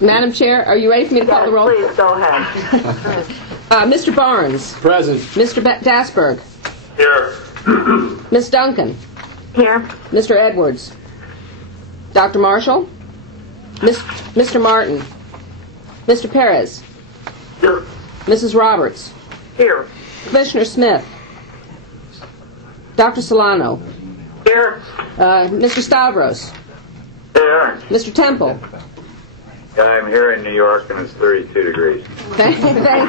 Madam Chair, are you ready for me to call the roll? Please go ahead. Mr. Barnes. Present. Mr. Dasberg. Here. Ms. Duncan. Here. Mr. Edwards. Dr. Marshall. Mr. Martin. Mr. Perez. Here. Mrs. Roberts. Here. Commissioner Smith. Dr. Solano. Here. Mr. Stavros. Here. Mr. Temple. I'm here in New York and it's 32 degrees. Thank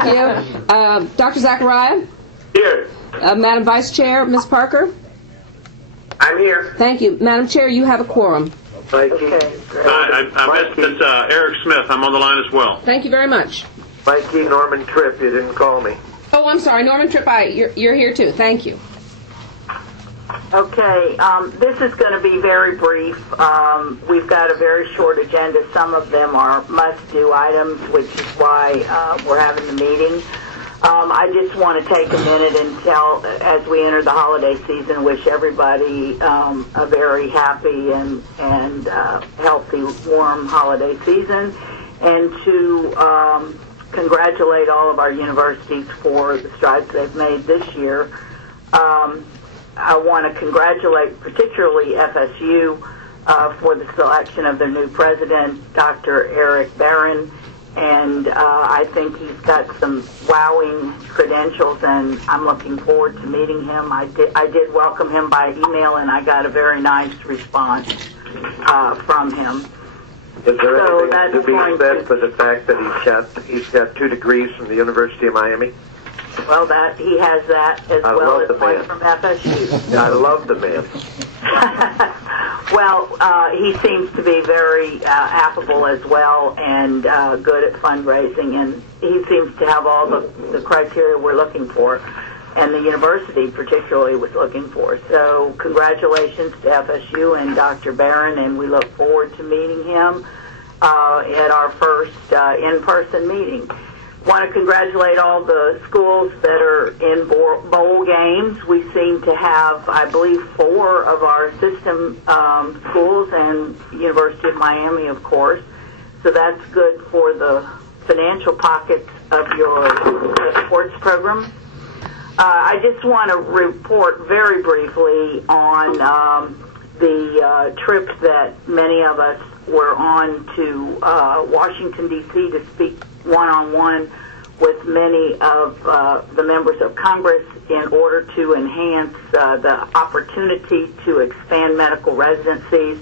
you. Dr. Zachariah. Here. Madam Vice Chair, Ms. Parker. I'm here. Thank you. Madam Chair, you have a quorum. Mikey. I missed it's Eric Smith. I'm on the line as well. Thank you very much. Mikey, Norman Tripp, you didn't call me. Oh, I'm sorry. Norman Tripp, you're here too. Thank you. Okay, this is going to be very brief. We've got a very short agenda. Some of them are must-do items, which is why we're having the meeting. I just want to take a minute and tell, as we enter the holiday season, wish everybody a very happy and healthy, warm holiday season, and to congratulate all of our universities for the strides they've made this year. I want to congratulate particularly FSU for the selection of their new president, Dr. Eric Barron, and I think he's got some wowing credentials, and I'm looking forward to meeting him. I did welcome him by email, and I got a very nice response from him. Is there So anything that's to be going said to- for the fact that he's got 2 degrees from the University of Miami? Well, that he has that as I well love as the one man. from FSU. I love the man. Well, he seems to be very affable as well and good at fundraising, and he seems to have all the criteria we're looking for, and the university particularly was looking for. So congratulations to FSU and Dr. Barron, and we look forward to meeting him at our first in-person meeting. Want to congratulate all the schools that are in bowl games. We seem to have, I believe, 4 of our system schools and University of Miami, of course. So that's good for the financial pockets of your sports program. I just want to report very briefly on the trip that many of us were on to Washington, D.C. to speak one-on-one with many of the members of Congress in order to enhance the opportunity to expand medical residencies.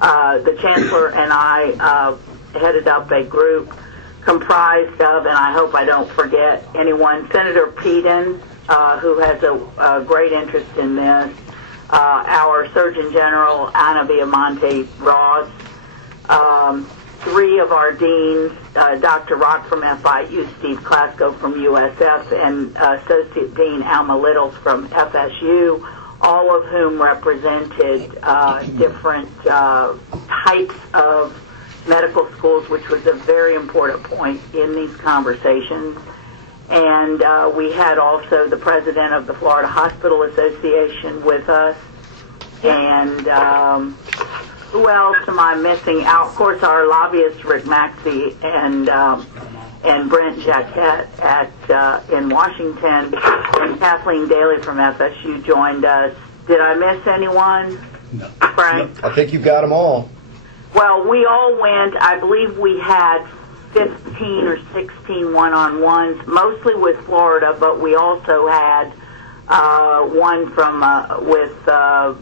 The Chancellor and I headed up a group comprised of, and I hope I don't forget anyone, Senator Peden, who has a great interest in this, our Surgeon General, Ana Viamonte Ross, 3 of our deans, Dr. Rock from FIU, Steve Klasko from USF, and Associate Dean Alma Littles from FSU, all of whom represented different types of medical schools, which was a very important point in these conversations. And we had also the president of the Florida Hospital Association with us, and who else am I missing out? Of course, our lobbyists, Rick Maxey and Brent Jacquette in Washington, and Kathleen Daly from FSU joined us. Did I miss anyone? No. Frank? I think you got them all. Well, we all went. I believe we had 15 or 16 one-on-ones, mostly with Florida, but we also had one from with the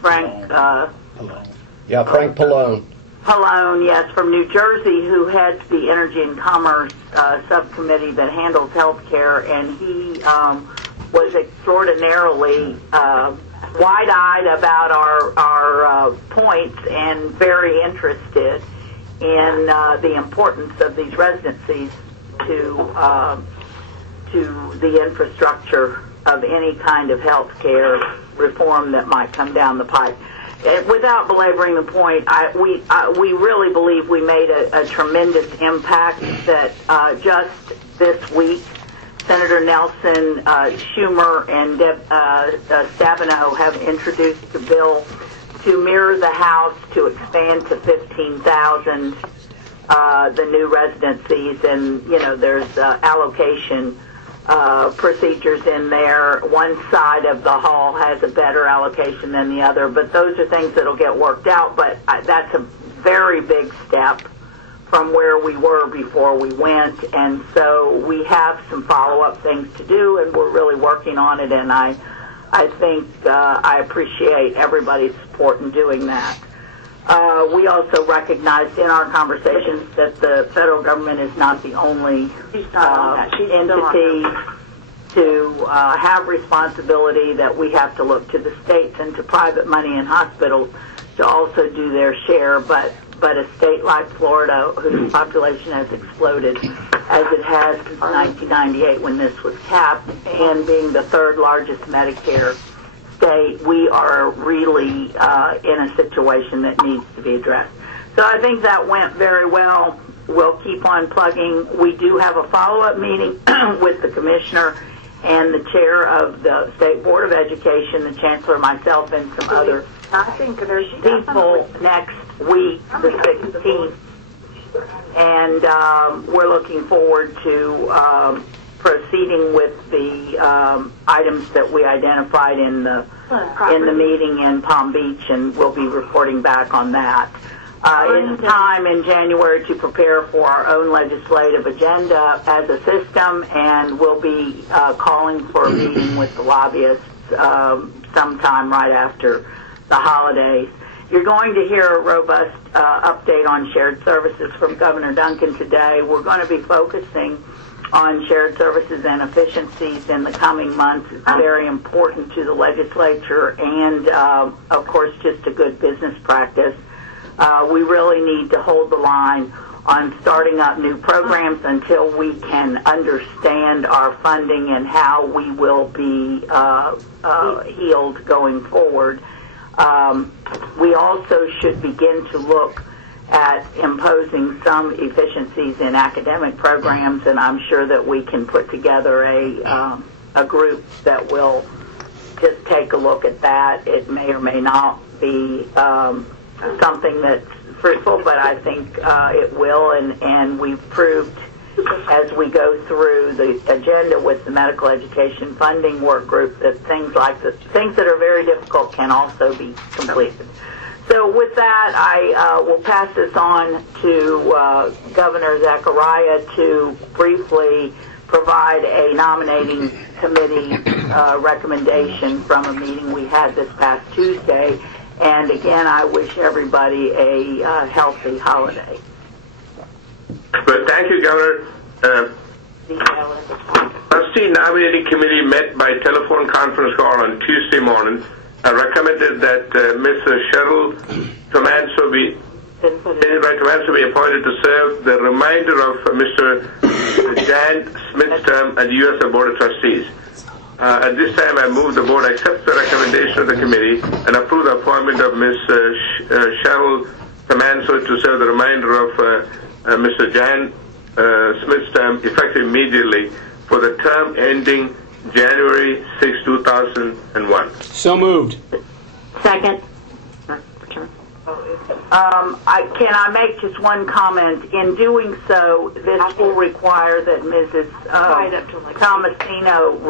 Frank Frank Pallone. Pallone, yes, from New Jersey, who heads the Energy and Commerce subcommittee that handles health care, and he was extraordinarily wide-eyed about our points and very interested in the importance of these residencies to the infrastructure of any kind of health care reform that might come down the pipe. Without belaboring the point, we really believe we made a tremendous impact that just this week, Senator Nelson, Schumer, and Deb Stabenow have introduced a bill to mirror the House to expand to 15,000 the new residencies, and there's allocation procedures in there. One side of the hall has a better allocation than the other, but those are things that'll get worked out. But that's a very big step from where we were before we went, and so we have some follow-up things to do, and we're really working on it, and I think I appreciate everybody's support in doing that. We also recognized in our conversations that the federal government is not the only entity to have responsibility, that we have to look to the states and to private money and hospitals to also do their share, but a state like Florida, whose population has exploded as it has since 1998 when this was capped, and being the third largest Medicare state, we are really in a situation that needs to be addressed. So I think that went very well. We'll keep on plugging. We do have a follow-up meeting with the commissioner and the chair of the State Board of Education, the chancellor, myself, and some other people next week, the 16th. And we're looking forward to proceeding with the items that we identified in the meeting in Palm Beach, and we'll be reporting back on that. It's time in January to prepare for our own legislative agenda as a system, and we'll be calling for a meeting with the lobbyists sometime right after the holidays. You're going to hear a robust update on shared services from Governor Duncan today. We're going to be focusing on shared services and efficiencies in the coming months. It's very important to the legislature and, of course, just a good business practice. We really need to hold the line on starting up new programs until we can understand our funding and how we will be healed going forward. We also should begin to look at imposing some efficiencies in academic programs, and I'm sure that we can put together a group that will just take a look at that. It may or may not be something that's fruitful, but I think it will, and we've proved as we go through the agenda with the medical education funding work group that things like this, things that are very difficult, can also be completed. So with that, I will pass this on to Governor Zachariah to briefly provide a nominating committee recommendation from a meeting we had this past Tuesday. And again, I wish everybody a healthy holiday. Well, thank you, Governor. Trustee Nominating Committee met by telephone conference call on Tuesday morning. I recommended that Ms. Cheryl Tomanso be appointed to serve the remainder of Mr. Jan Smith's term at the U.S. Board of Trustees. At this time, I move the board accept the recommendation of the committee and approve the appointment of Ms. Cheryl Tomanso to serve the remainder of Mr. Jan Smith's term effective immediately for the term ending January 6, 2001. So moved. Second. Can I make just one comment? In doing so, this will require that Mrs. Tomasino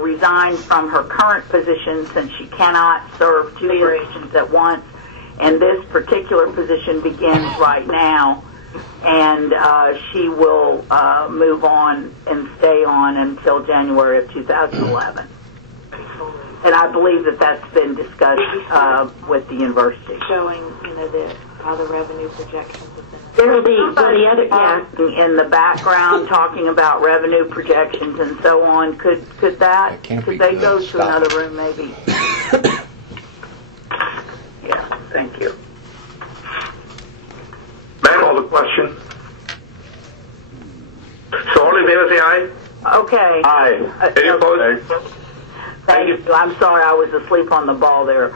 resign from her current position, since she cannot serve two positions at once, and this particular position begins right now, and she will move on and stay on until January of 2011. And I believe that that's been discussed with the university. Showing, how the revenue projections have been. There will be in the background talking about revenue projections and so on. Could they go to another room maybe? Yeah, thank you. Ma'am, call the question. So all in favor say aye. Okay. Aye. Any opposed? Thank you. I'm sorry, I was asleep on the ball there.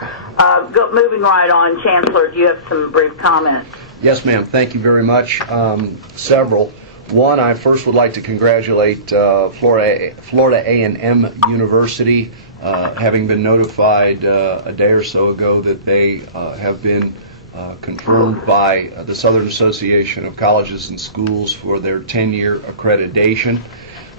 Moving right on, Chancellor, do you have some brief comments? Yes, ma'am. Thank you very much. Several. One, I first would like to congratulate Florida A&M University having been notified a day or so ago that they have been confirmed by the Southern Association of Colleges and Schools for their 10-year accreditation.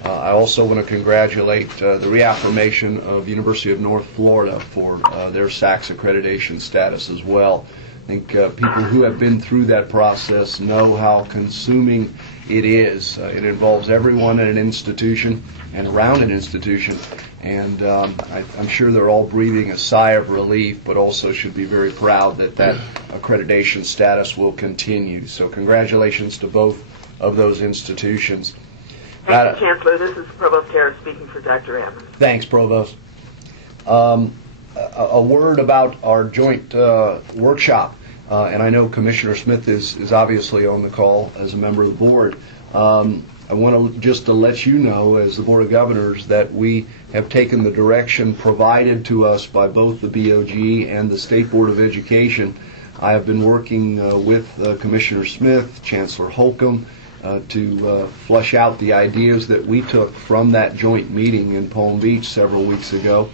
I also want to congratulate the reaffirmation of University of North Florida for their SACS accreditation status as well. I think people who have been through that process know how consuming it is. It involves everyone at an institution and around an institution, and I'm sure they're all breathing a sigh of relief, but also should be very proud that that accreditation status will continue. So congratulations to both of those institutions. Thank you, Chancellor. This is Provost Harris speaking for Dr. Evans. Thanks, Provost. A word about our joint workshop, and I know Commissioner Smith is obviously on the call as a member of the board. I want to just to let you know, as the Board of Governors, that we have taken the direction provided to us by both the BOG and the State Board of Education. I have been working with Commissioner Smith, Chancellor Holcomb, to flush out the ideas that we took from that joint meeting in Palm Beach several weeks ago.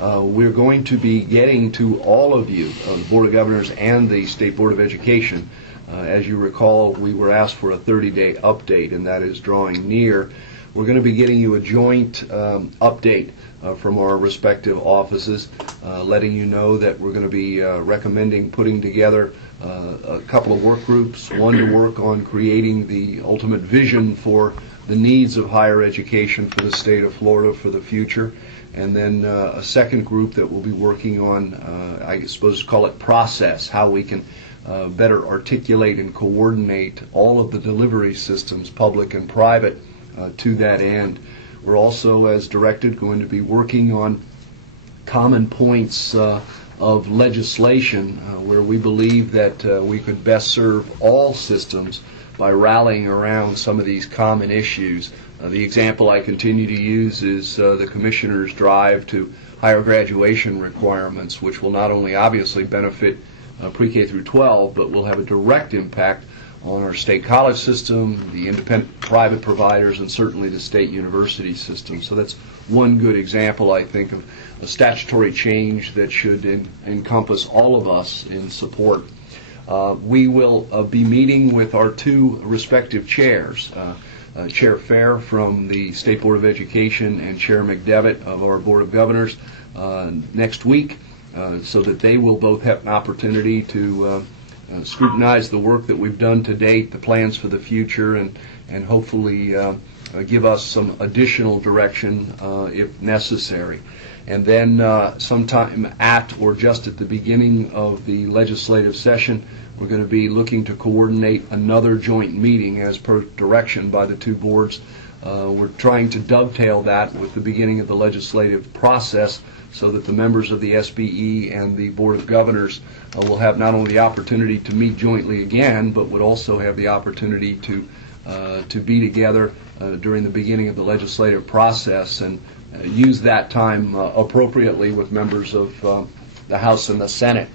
We're going to be getting to all of you, the Board of Governors and the State Board of Education. As you recall, we were asked for a 30-day update, and that is drawing near. We're going to be getting you a joint update from our respective offices, letting you know that we're going to be recommending putting together a couple of work groups, one to work on creating the ultimate vision for the needs of higher education for the state of Florida for the future, and then a second group that will be working on, I suppose call it process, how we can better articulate and coordinate all of the delivery systems, public and private, to that end. We're also, as directed, going to be working on common points of legislation where we believe that we could best serve all systems by rallying around some of these common issues. The example I continue to use is the Commissioner's drive to higher graduation requirements, which will not only obviously benefit pre-K through 12, but will have a direct impact on our state college system, the independent private providers, and certainly the state university system. So that's one good example, I think, of a statutory change that should encompass all of us in support. We will be meeting with our two respective chairs, Chair Fair from the State Board of Education and Chair McDevitt of our Board of Governors next week, so that they will both have an opportunity to scrutinize the work that we've done to date, the plans for the future, and hopefully give us some additional direction if necessary. And then sometime at or just at the beginning of the legislative session, we're going to be looking to coordinate another joint meeting as per direction by the two boards. We're trying to dovetail that with the beginning of the legislative process so that the members of the SBE and the Board of Governors will have not only the opportunity to meet jointly again, but would also have the opportunity to be together during the beginning of the legislative process and use that time appropriately with members of the House and the Senate.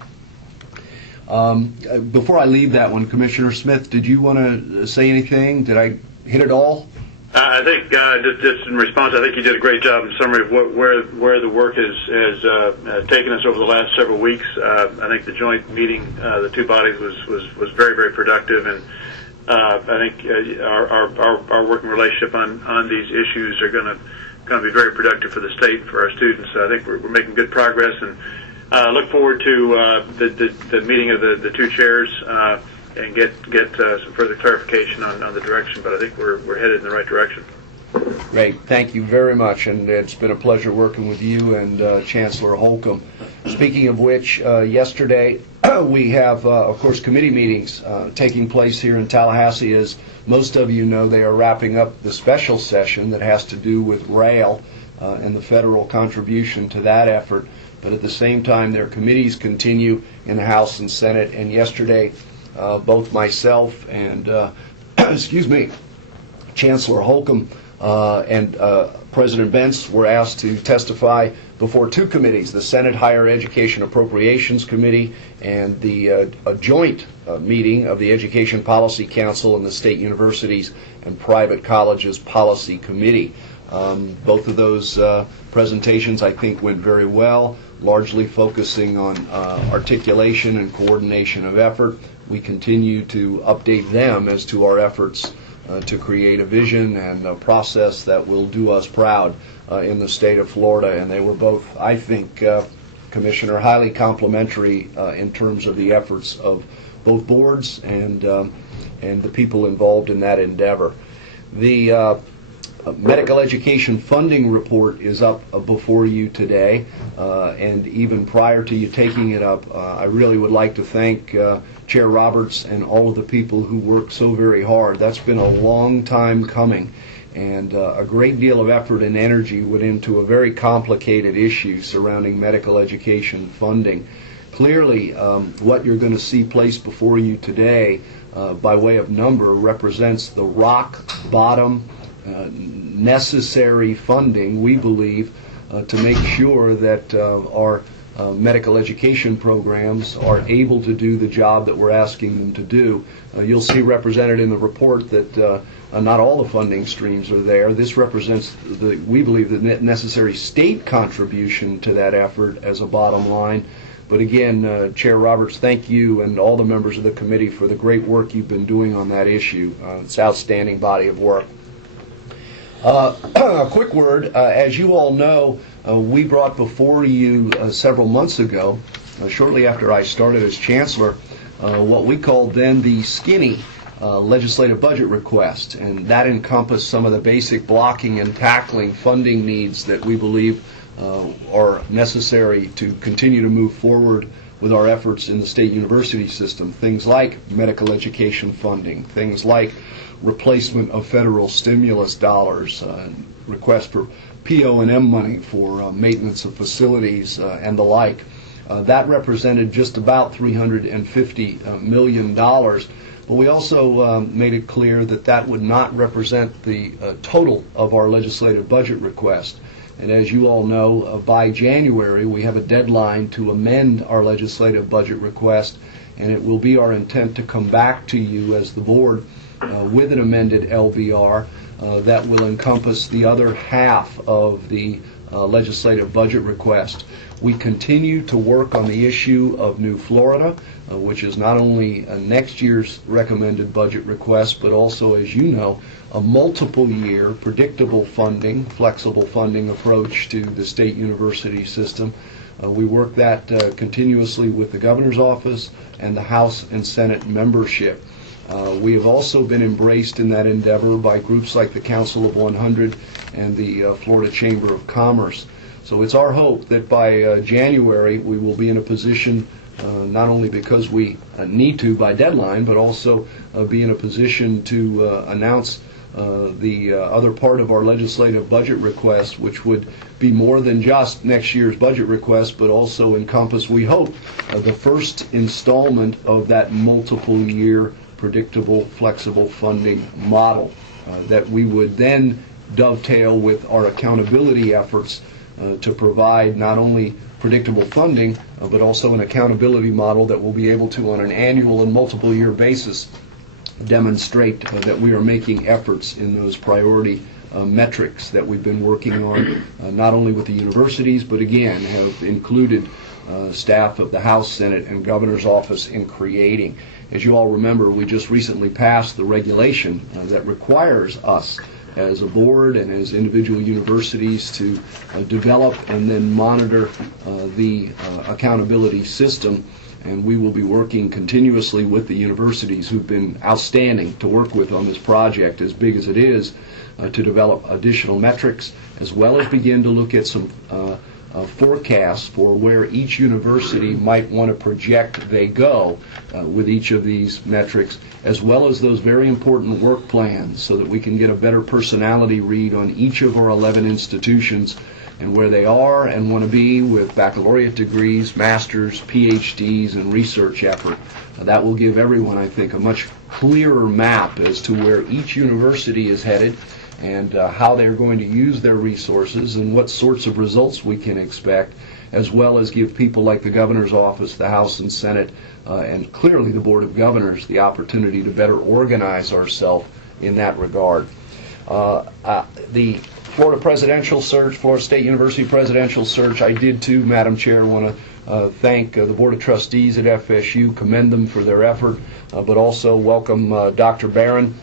Before I leave that one, Commissioner Smith, did you want to say anything? Did I hit it all? I think just in response, I think you did a great job in summary of where the work has taken us over the last several weeks. I think the joint meeting, the two bodies, was very, very productive, and I think our working relationship on these issues are going to be very productive for the state, for our students. I think we're making good progress, and look forward to the meeting of the two chairs. And get some further clarification on the direction, but I think we're headed in the right direction. Great. Thank you very much, and it's been a pleasure working with you and Chancellor Holcomb. Speaking of which, yesterday we have, of course, committee meetings taking place here in Tallahassee. As most of you know, they are wrapping up the special session that has to do with rail and the federal contribution to that effort. But at the same time, their committees continue in the House and Senate, and yesterday both myself and, Chancellor Holcomb and President Bentz were asked to testify before two committees, the Senate Higher Education Appropriations Committee and a joint meeting of the Education Policy Council and the State Universities and Private Colleges Policy Committee. Both of those presentations, I think, went very well, largely focusing on articulation and coordination of effort. We continue to update them as to our efforts to create a vision and a process that will do us proud in the state of Florida. And they were both, I think, Commissioner, highly complimentary in terms of the efforts of both boards and the people involved in that endeavor. The medical education funding report is up before you today, and even prior to you taking it up, I really would like to thank Chair Roberts and all of the people who worked so very hard. That's been a long time coming, and a great deal of effort and energy went into a very complicated issue surrounding medical education funding. Clearly, what you're going to see placed before you today by way of number represents the rock bottom necessary funding, we believe, to make sure that our medical education programs are able to do the job that we're asking them to do. You'll see represented in the report that not all the funding streams are there. This represents, we believe, the necessary state contribution to that effort as a bottom line. But again, Chair Roberts, thank you and all the members of the committee for the great work you've been doing on that issue. It's an outstanding body of work. A quick word, as you all know, we brought before you several months ago, shortly after I started as Chancellor, what we called then the skinny legislative budget request, and that encompassed some of the basic blocking and tackling funding needs that we believe are necessary to continue to move forward with our efforts in the state university system. Things like medical education funding, things like replacement of federal stimulus dollars, request for PO&M money for maintenance of facilities and the like. That represented just about $350 million. But we also made it clear that that would not represent the total of our legislative budget request. And as you all know, by January we have a deadline to amend our legislative budget request, and it will be our intent to come back to you as the board with an amended LBR that will encompass the other half of the legislative budget request. We continue to work on the issue of New Florida, which is not only next year's recommended budget request, but also, as you know, a multiple-year, predictable funding, flexible funding approach to the state university system. We work that continuously with the governor's office and the House and Senate membership. We have also been embraced in that endeavor by groups like the Council of 100 and the Florida Chamber of Commerce. So it's our hope that by January we will be in a position, not only because we need to by deadline, but also be in a position to announce the other part of our legislative budget request, which would be more than just next year's budget request, but also encompass, we hope, the first installment of that multiple-year predictable, flexible funding model that we would then dovetail with our accountability efforts to provide not only predictable funding, but also an accountability model that will be able to, on an annual and multiple-year basis, demonstrate that we are making efforts in those priority metrics that we've been working on, not only with the universities, but again, have included staff of the House, Senate, and Governor's Office in creating. As you all remember, we just recently passed the regulation that requires us as a board and as individual universities to develop and then monitor the accountability system. And we will be working continuously with the universities who've been outstanding to work with on this project, as big as it is, to develop additional metrics, as well as begin to look at some forecasts for where each university might want to project they go with each of these metrics, as well as those very important work plans, so that we can get a better personality read on each of our 11 institutions and where they are and want to be with baccalaureate degrees, masters, PhDs, and research effort. That will give everyone, I think, a much clearer map as to where each university is headed and how they're going to use their resources and what sorts of results we can expect, as well as give people like the Governor's Office, the House and Senate, and clearly the Board of Governors the opportunity to better organize ourselves in that regard. The Florida presidential search, Florida State University presidential search. I did too, Madam Chair. Want to thank the Board of Trustees at FSU, commend them for their effort, but also welcome Dr. Barron.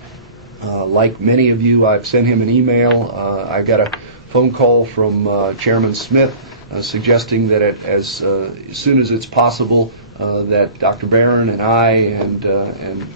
Like many of you, I've sent him an email. I got a phone call from Chairman Smith suggesting that as soon as it's possible that Dr. Barron and I and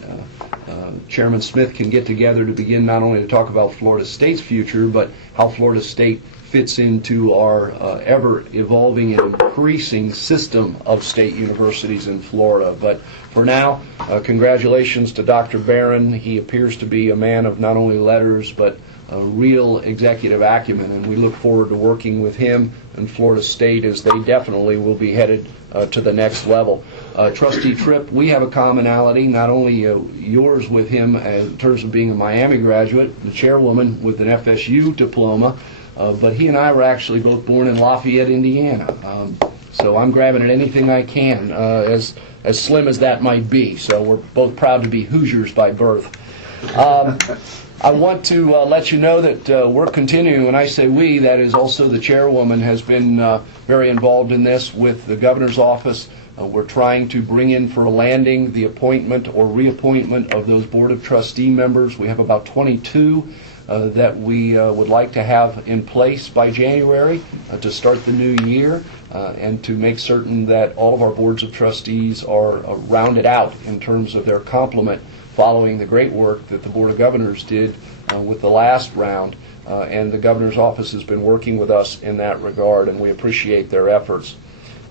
Chairman Smith can get together to begin not only to talk about Florida State's future, but how Florida State fits into our ever-evolving and increasing system of state universities in Florida. But for now, congratulations to Dr. Barron. He appears to be a man of not only letters, but a real executive acumen, and we look forward to working with him and Florida State as they definitely will be headed to the next level. Trustee Tripp, we have a commonality, not only yours with him in terms of being a Miami graduate, the chairwoman with an FSU diploma, but he and I were actually both born in Lafayette, Indiana. So I'm grabbing at anything I can, as slim as that might be. So we're both proud to be Hoosiers by birth. I want to let you know that we're continuing. When I say we, that is also the chairwoman has been very involved in this with the governor's office. We're trying to bring in for a landing the appointment or reappointment of those Board of Trustee members. We have about 22 that we would like to have in place by January to start the new year and to make certain that all of our boards of trustees are rounded out in terms of their complement, following the great work that the Board of Governors did with the last round. And the governor's office has been working with us in that regard, and we appreciate their efforts.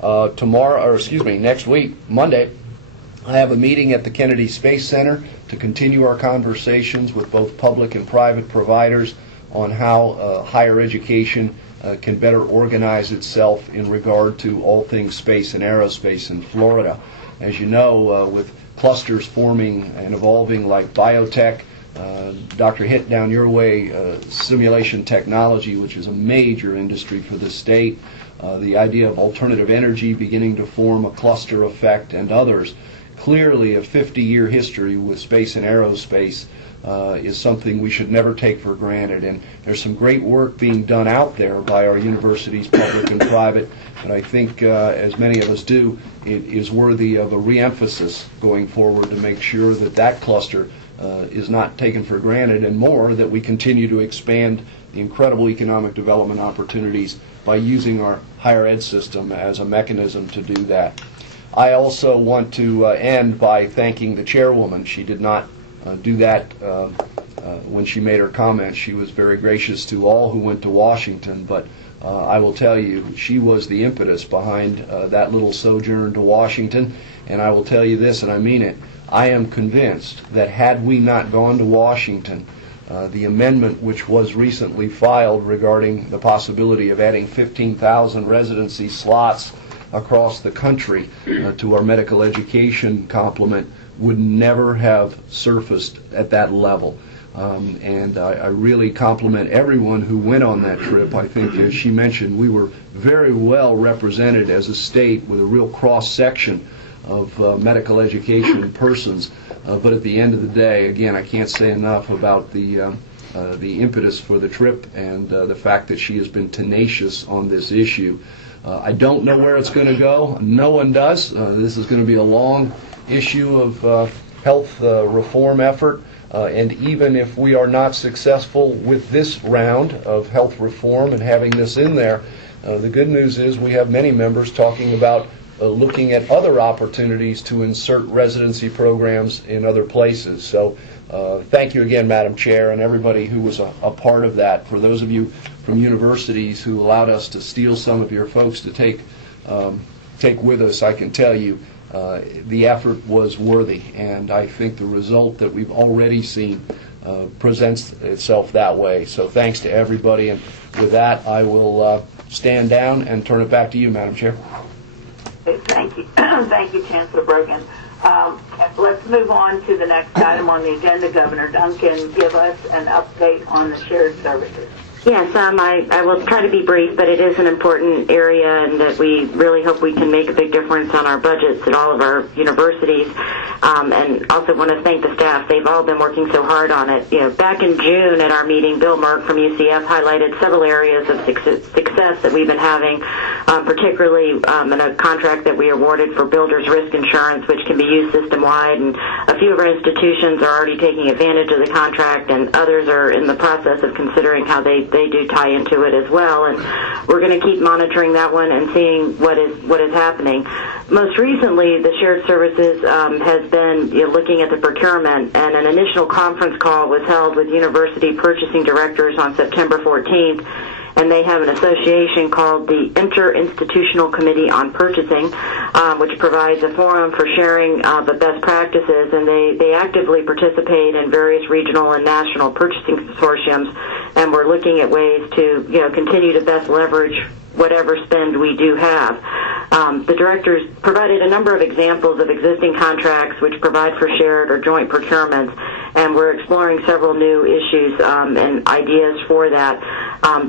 Next week, Monday, I have a meeting at the Kennedy Space Center to continue our conversations with both public and private providers on how higher education can better organize itself in regard to all things space and aerospace in Florida. As you know, with clusters forming and evolving like biotech, Dr. Hitt, down your way, simulation technology, which is a major industry for the state, the idea of alternative energy beginning to form a cluster effect, and others. Clearly, a 50-year history with space and aerospace is something we should never take for granted. And there's some great work being done out there by our universities, public and private, but I think, as many of us do, it is worthy of a re-emphasis going forward to make sure that that cluster is not taken for granted, and more, that we continue to expand the incredible economic development opportunities by using our higher ed system as a mechanism to do that. I also want to end by thanking the chairwoman. She did not do that when she made her comments. She was very gracious to all who went to Washington, but I will tell you, she was the impetus behind that little sojourn to Washington. And I will tell you this, and I mean it, I am convinced that had we not gone to Washington, the amendment which was recently filed regarding the possibility of adding 15,000 residency slots across the country to our medical education complement would never have surfaced at that level. And I really compliment everyone who went on that trip. I think, as she mentioned, we were very well represented as a state with a real cross-section of medical education persons. But at the end of the day, again, I can't say enough about the impetus for the trip and the fact that she has been tenacious on this issue. I don't know where it's going to go. No one does. This is going to be a long issue of health reform effort. And even if we are not successful with this round of health reform and having this in there, the good news is we have many members talking about looking at other opportunities to insert residency programs in other places. So thank you again, Madam Chair, and everybody who was a part of that. For those of you from universities who allowed us to steal some of your folks to take with us, I can tell you the effort was worthy, and I think the result that we've already seen presents itself that way. So thanks to everybody, and with that, I will stand down and turn it back to you, Madam Chair. Thank you. Thank you, Chancellor Brogan. Let's move on to the next item on the agenda. Governor Duncan, give us an update on the shared services. Yes, I will try to be brief, but it is an important area, and that we really hope we can make a big difference on our budgets at all of our universities. and also want to thank the staff. They've all been working so hard on it. Back in June at our meeting, Bill Merck from UCF highlighted several areas of success that we've been having, particularly in a contract that we awarded for builder's risk insurance, which can be used system-wide, and a few of our institutions are already taking advantage of the contract, and others are in the process of considering how they do tie into it as well. And we're going to keep monitoring that one and seeing what is happening. Most recently, the shared services has been looking at the procurement, and an initial conference call was held with university purchasing directors on September 14th, and they have an association called the Interinstitutional Committee on Purchasing, which provides a forum for sharing the best practices, and they actively participate in various regional and national purchasing consortiums, and we're looking at ways to continue to best leverage whatever spend we do have. The directors provided a number of examples of existing contracts which provide for shared or joint procurements, and we're exploring several new issues and ideas for that.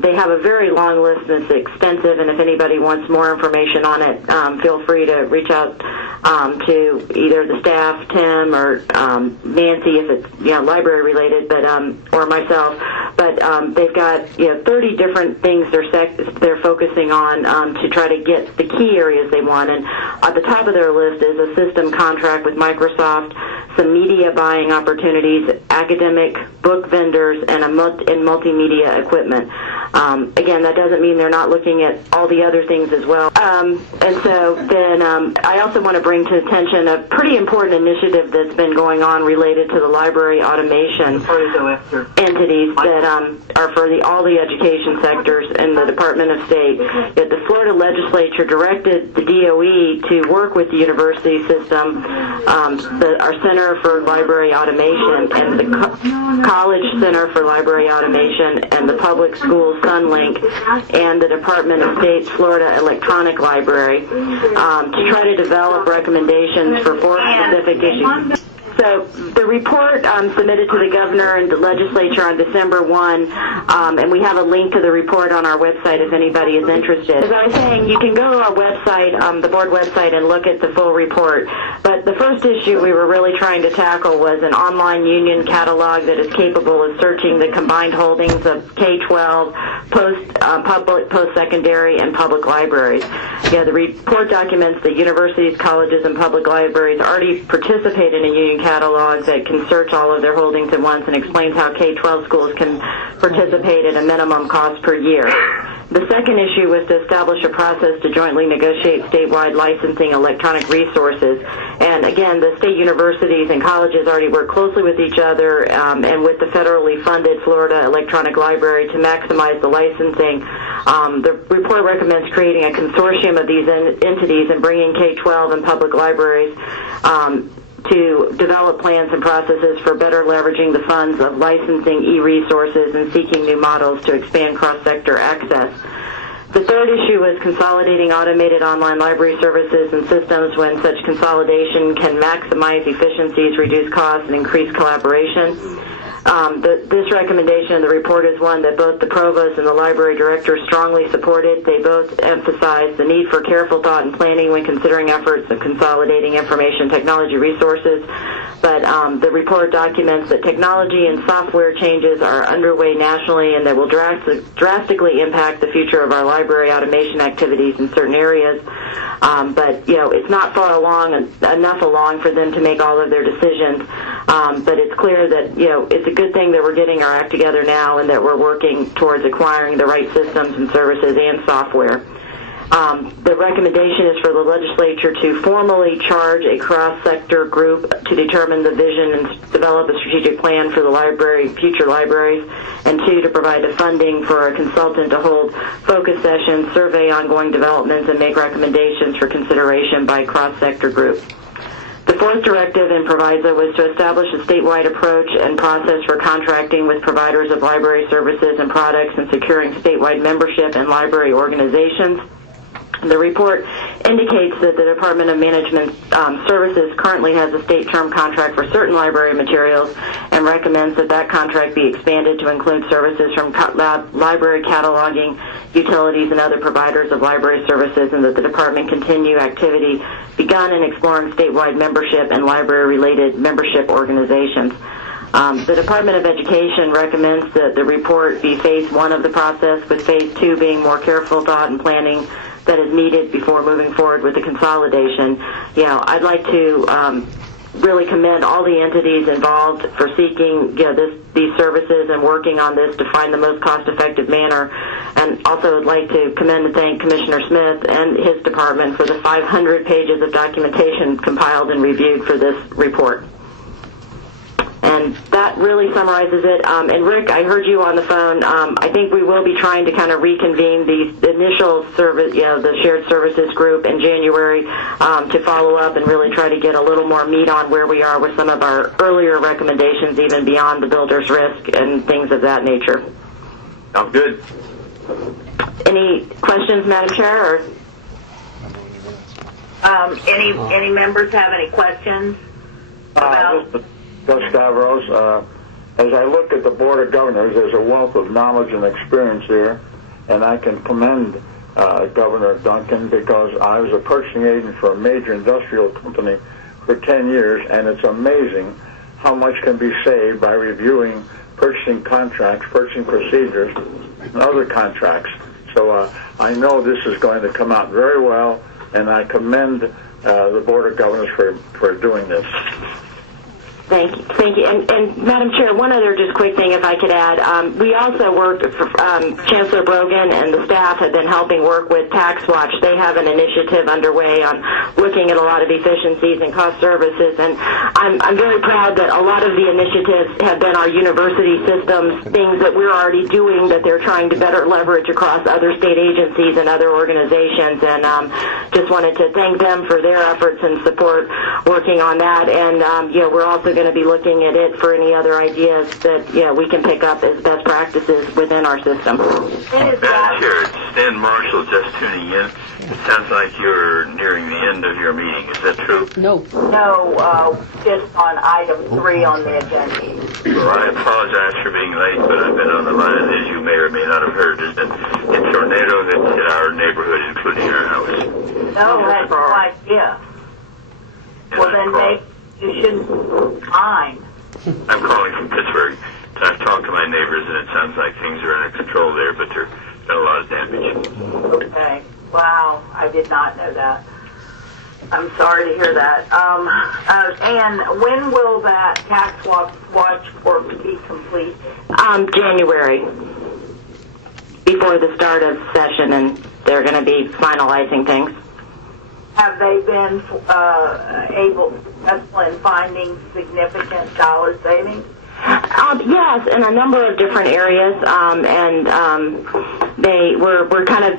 They have a very long list that's extensive, and if anybody wants more information on it, feel free to reach out to either the staff, Tim, or Nancy if it's library related, but or myself. But they've got 30 different things they're focusing on to try to get the key areas they want. And at the top of their list is a system contract with Microsoft, some media buying opportunities, academic book vendors, and multimedia equipment. Again, that doesn't mean they're not looking at all the other things as well. And so then I also want to bring to attention a pretty important initiative that's been going on related to the library automation entities that are for all the education sectors in the Department of State. The Florida legislature directed the DOE to work with the university system, our Center for Library Automation, and the College Center for Library Automation, and the Public Schools Sunlink, and the Department of State's Florida Electronic Library to try to develop recommendations for 4 specific issues. So the report submitted to the governor and the legislature on December 1, and we have a link to the report on our website if anybody is interested. As I was saying, you can go to our website, the board website, and look at the full report. But the first issue we were really trying to tackle was an online union catalog that is capable of searching the combined holdings of K-12, public, post-secondary, and public libraries. The report documents that universities, colleges, and public libraries already participate in a union catalog that can search all of their holdings at once, and explains how K-12 schools can participate at a minimum cost per year. The second issue was to establish a process to jointly negotiate statewide licensing electronic resources. And again, the state universities and colleges already work closely with each other and with the federally funded Florida Electronic Library to maximize the licensing. The report recommends creating a consortium of these entities and bringing K-12 and public libraries to develop plans and processes for better leveraging the funds of licensing e-resources and seeking new models to expand cross-sector access. The third issue was consolidating automated online library services and systems when such consolidation can maximize efficiencies, reduce costs, and increase collaboration. This recommendation in the report is one that both the provost and the library director strongly supported. They both emphasized the need for careful thought and planning when considering efforts of consolidating information technology resources. But the report documents that technology and software changes are underway nationally and that will drastically impact the future of our library automation activities in certain areas. But it's not far enough along for them to make all of their decisions. But it's clear that it's a good thing that we're getting our act together now and that we're working towards acquiring the right systems and services and software. The recommendation is for the legislature to formally charge a cross-sector group to determine the vision and develop a strategic plan for the future libraries, and 2, to provide the funding for a consultant to hold focus sessions, survey ongoing developments, and make recommendations for consideration by a cross-sector group. The fourth directive in proviso was to establish a statewide approach and process for contracting with providers of library services and products and securing statewide membership in library organizations. The report indicates that the Department of Management Services currently has a state term contract for certain library materials and recommends that that contract be expanded to include services from library cataloging, utilities, and other providers of library services, and that the department continue activity begun in exploring statewide membership and library-related membership organizations. The Department of Education recommends that the report be phase 1 of the process, with phase 2 being more careful thought and planning that is needed before moving forward with the consolidation. I'd like to really commend all the entities involved for seeking these services and working on this to find the most cost-effective manner. And also would like to commend and thank Commissioner Smith and his department for the 500 pages of documentation compiled and reviewed for this report. And that really summarizes it. And Rick, I heard you on the phone. I think we will be trying to kind of reconvene the initial service, the shared services group in January to follow up and really try to get a little more meat on where we are with some of our earlier recommendations, even beyond the builder's risk and things of that nature. Sounds good. Any questions, Madam Chair? Or? Any members have any questions about? Judge Stavros, as I look at the Board of Governors, there's a wealth of knowledge and experience here, and I can commend Governor Duncan, because I was a purchasing agent for a major industrial company for 10 years, and it's amazing how much can be saved by reviewing purchasing contracts, purchasing procedures, and other contracts. So I know this is going to come out very well, and I commend the Board of Governors for doing this. Thank you. And Madam Chair, one other just quick thing if I could add. We also worked, Chancellor Brogan and the staff have been helping work with Tax Watch. They have an initiative underway on looking at a lot of efficiencies and cost services, and I'm very proud that a lot of the initiatives have been our university systems, things that we're already doing that they're trying to better leverage across other state agencies and other organizations, and just wanted to thank them for their efforts and support working on that. And we're also going to be looking at it for any other ideas that we can pick up as best practices within our system. Madam Chair, it's Stan Marshall just tuning in. It sounds like you're nearing the end of your meeting. Is that true? No. No, just on item 3 on the agenda. Well, I apologize for being late, but I've been on the line, as you may or may not have heard. There's been a tornado that hit our neighborhood, including our house. No, that's no idea. Well, then maybe you shouldn't mind. I'm calling from Pittsburgh. I've talked to my neighbors, and it sounds like things are under control there, but there's been a lot of damage. Okay. Wow, I did not know that. I'm sorry to hear that. And when will that Tax Watch work be complete? January, before the start of session, and they're going to be finalizing things. Have they been successful in finding significant dollar savings? Yes, in a number of different areas,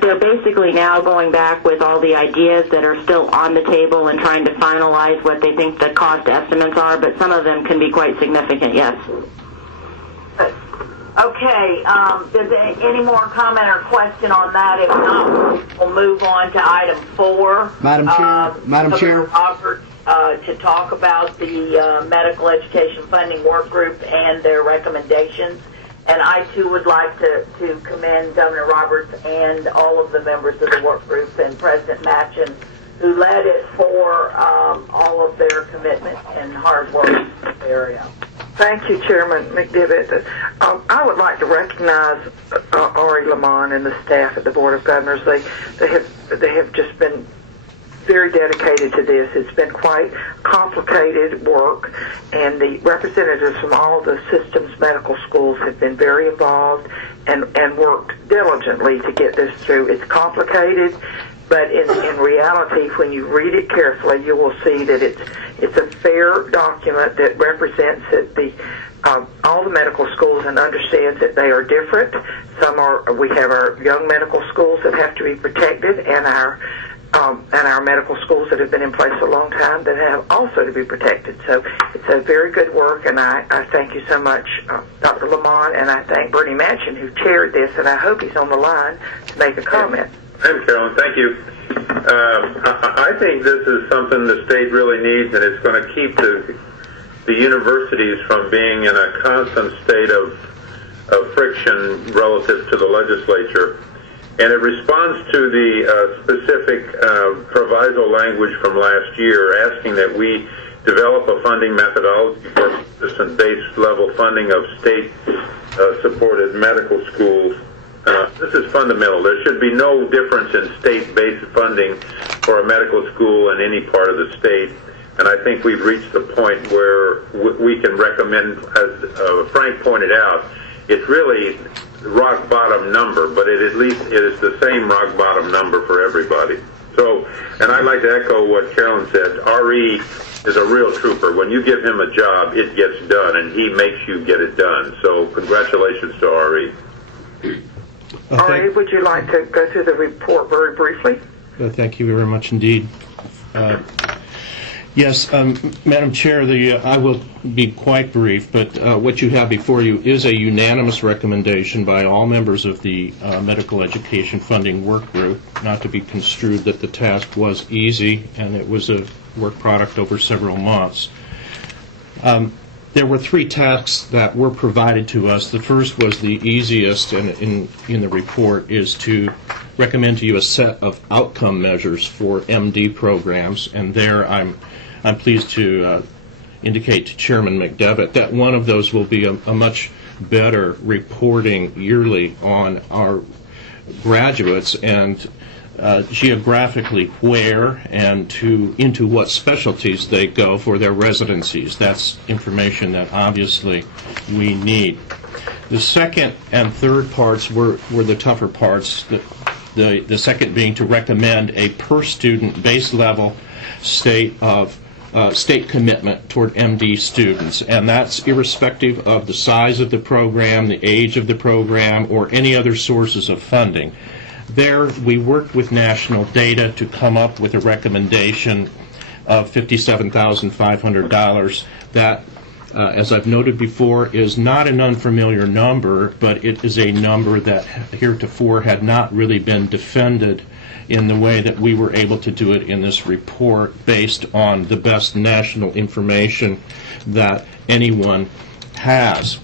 they're basically now going back with all the ideas that are still on the table and trying to finalize what they think the cost estimates are, but some of them can be quite significant, yes. Okay, does any more comment or question on that? If not, we'll move on to item 4. Madam Chair. Robert, to talk about the Medical Education Funding Work Group and their recommendations. And I, too, would like to commend Governor Roberts and all of the members of the work group and President Manchin, who led it, for all of their commitment and hard work in this area. Thank you, Chairman McDivitt. I would like to recognize Ari Lamont and the staff at the Board of Governors. They have just been very dedicated to this. It's been quite complicated work, and the representatives from all the systems medical schools have been very involved and worked diligently to get this through. It's complicated, but in reality, when you read it carefully, you will see that it's a fair document that represents all the medical schools and understands that they are different. We have our young medical schools that have to be protected, and our medical schools that have been in place a long time that have also to be protected. So it's a very good work, and I thank you so much, Dr. Lamont, and I thank Bernie Manchin, who chaired this, and I hope he's on the line to make a comment. Hi, Carolyn. Thank you. I think this is something the state really needs, and it's going to keep the universities from being in a constant state of friction relative to the legislature. And it responds to the specific proviso language from last year, asking that we develop a funding methodology for consistent base level funding of state-supported medical schools. This is fundamental. There should be no difference in state-based funding for a medical school in any part of the state. And I think we've reached the point where we can recommend, as Frank pointed out, it's really rock bottom number, but at least it is the same rock bottom number for everybody. So, and I'd like to echo what Carolyn said. RE is a real trooper. When you give him a job, it gets done, and he makes you get it done. So congratulations to RE. Ari, would you like to go through the report very briefly? Thank you very much indeed. Yes, Madam Chair, I will be quite brief, but what you have before you is a unanimous recommendation by all members of the Medical Education Funding Work Group, not to be construed that the task was easy, and it was a work product over several months. There were three tasks that were provided to us. The first was the easiest, and in the report, is to recommend to you a set of outcome measures for MD programs, and there I'm pleased to indicate to Chairman McDevitt that one of those will be a much better reporting yearly on our graduates and geographically where and into what specialties they go for their residencies. That's information that obviously we need. The second and third parts were the tougher parts, the second being to recommend a per-student base level state commitment toward MD students, and that's irrespective of the size of the program, the age of the program, or any other sources of funding. There, we worked with national data to come up with a recommendation of $57,500 that, as I've noted before, is not an unfamiliar number, but it is a number that heretofore had not really been defended in the way that we were able to do it in this report based on the best national information that anyone has.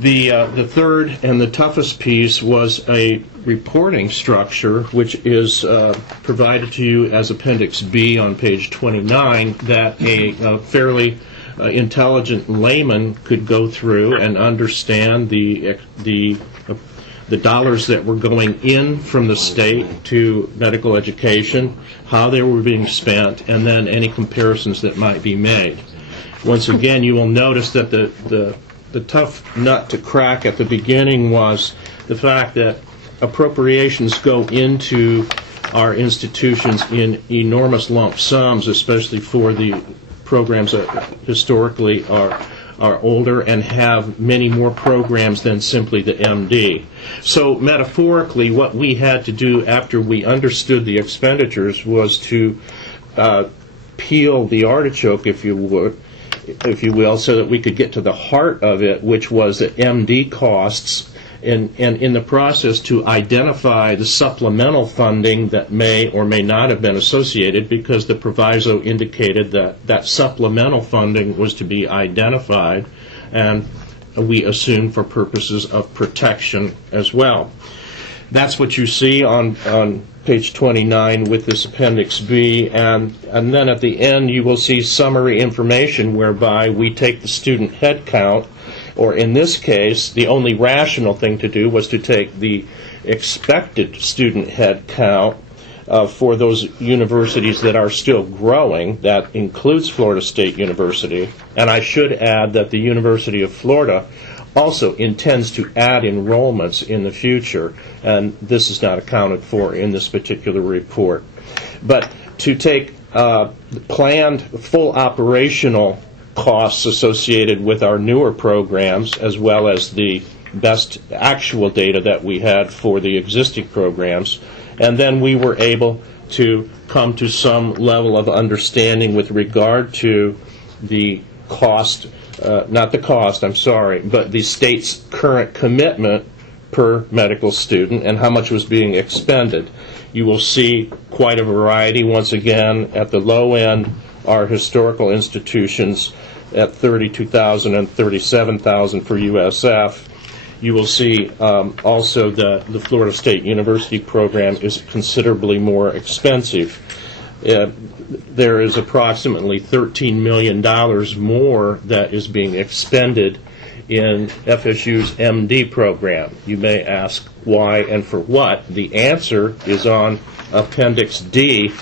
The third and the toughest piece was a reporting structure, which is provided to you as Appendix B on page 29, that a fairly intelligent layman could go through and understand the dollars that were going in from the state to medical education, how they were being spent, and then any comparisons that might be made. Once again, you will notice that the tough nut to crack at the beginning was the fact that appropriations go into our institutions in enormous lump sums, especially for the programs that historically are older and have many more programs than simply the MD. So metaphorically, what we had to do after we understood the expenditures was to peel the artichoke, if you will, so that we could get to the heart of it, which was the MD costs, and in the process to identify the supplemental funding that may or may not have been associated, because the proviso indicated that supplemental funding was to be identified, and we assumed for purposes of protection as well. That's what you see on page 29 with this Appendix B, and then at the end you will see summary information whereby we take the student head count, or in this case, the only rational thing to do was to take the expected student head count for those universities that are still growing. That includes Florida State University, and I should add that the University of Florida also intends to add enrollments in the future, and this is not accounted for in this particular report. But to take planned full operational costs associated with our newer programs, as well as the best actual data that we had for the existing programs, and then we were able to come to some level of understanding with regard to the cost, but the state's current commitment per medical student and how much was being expended. You will see quite a variety. Once again, at the low end are historical institutions at $32,000 and $37,000 for USF. You will see also the Florida State University program is considerably more expensive. There is approximately $13 million more that is being expended in FSU's MD program. You may ask why and for what. The answer is on Appendix D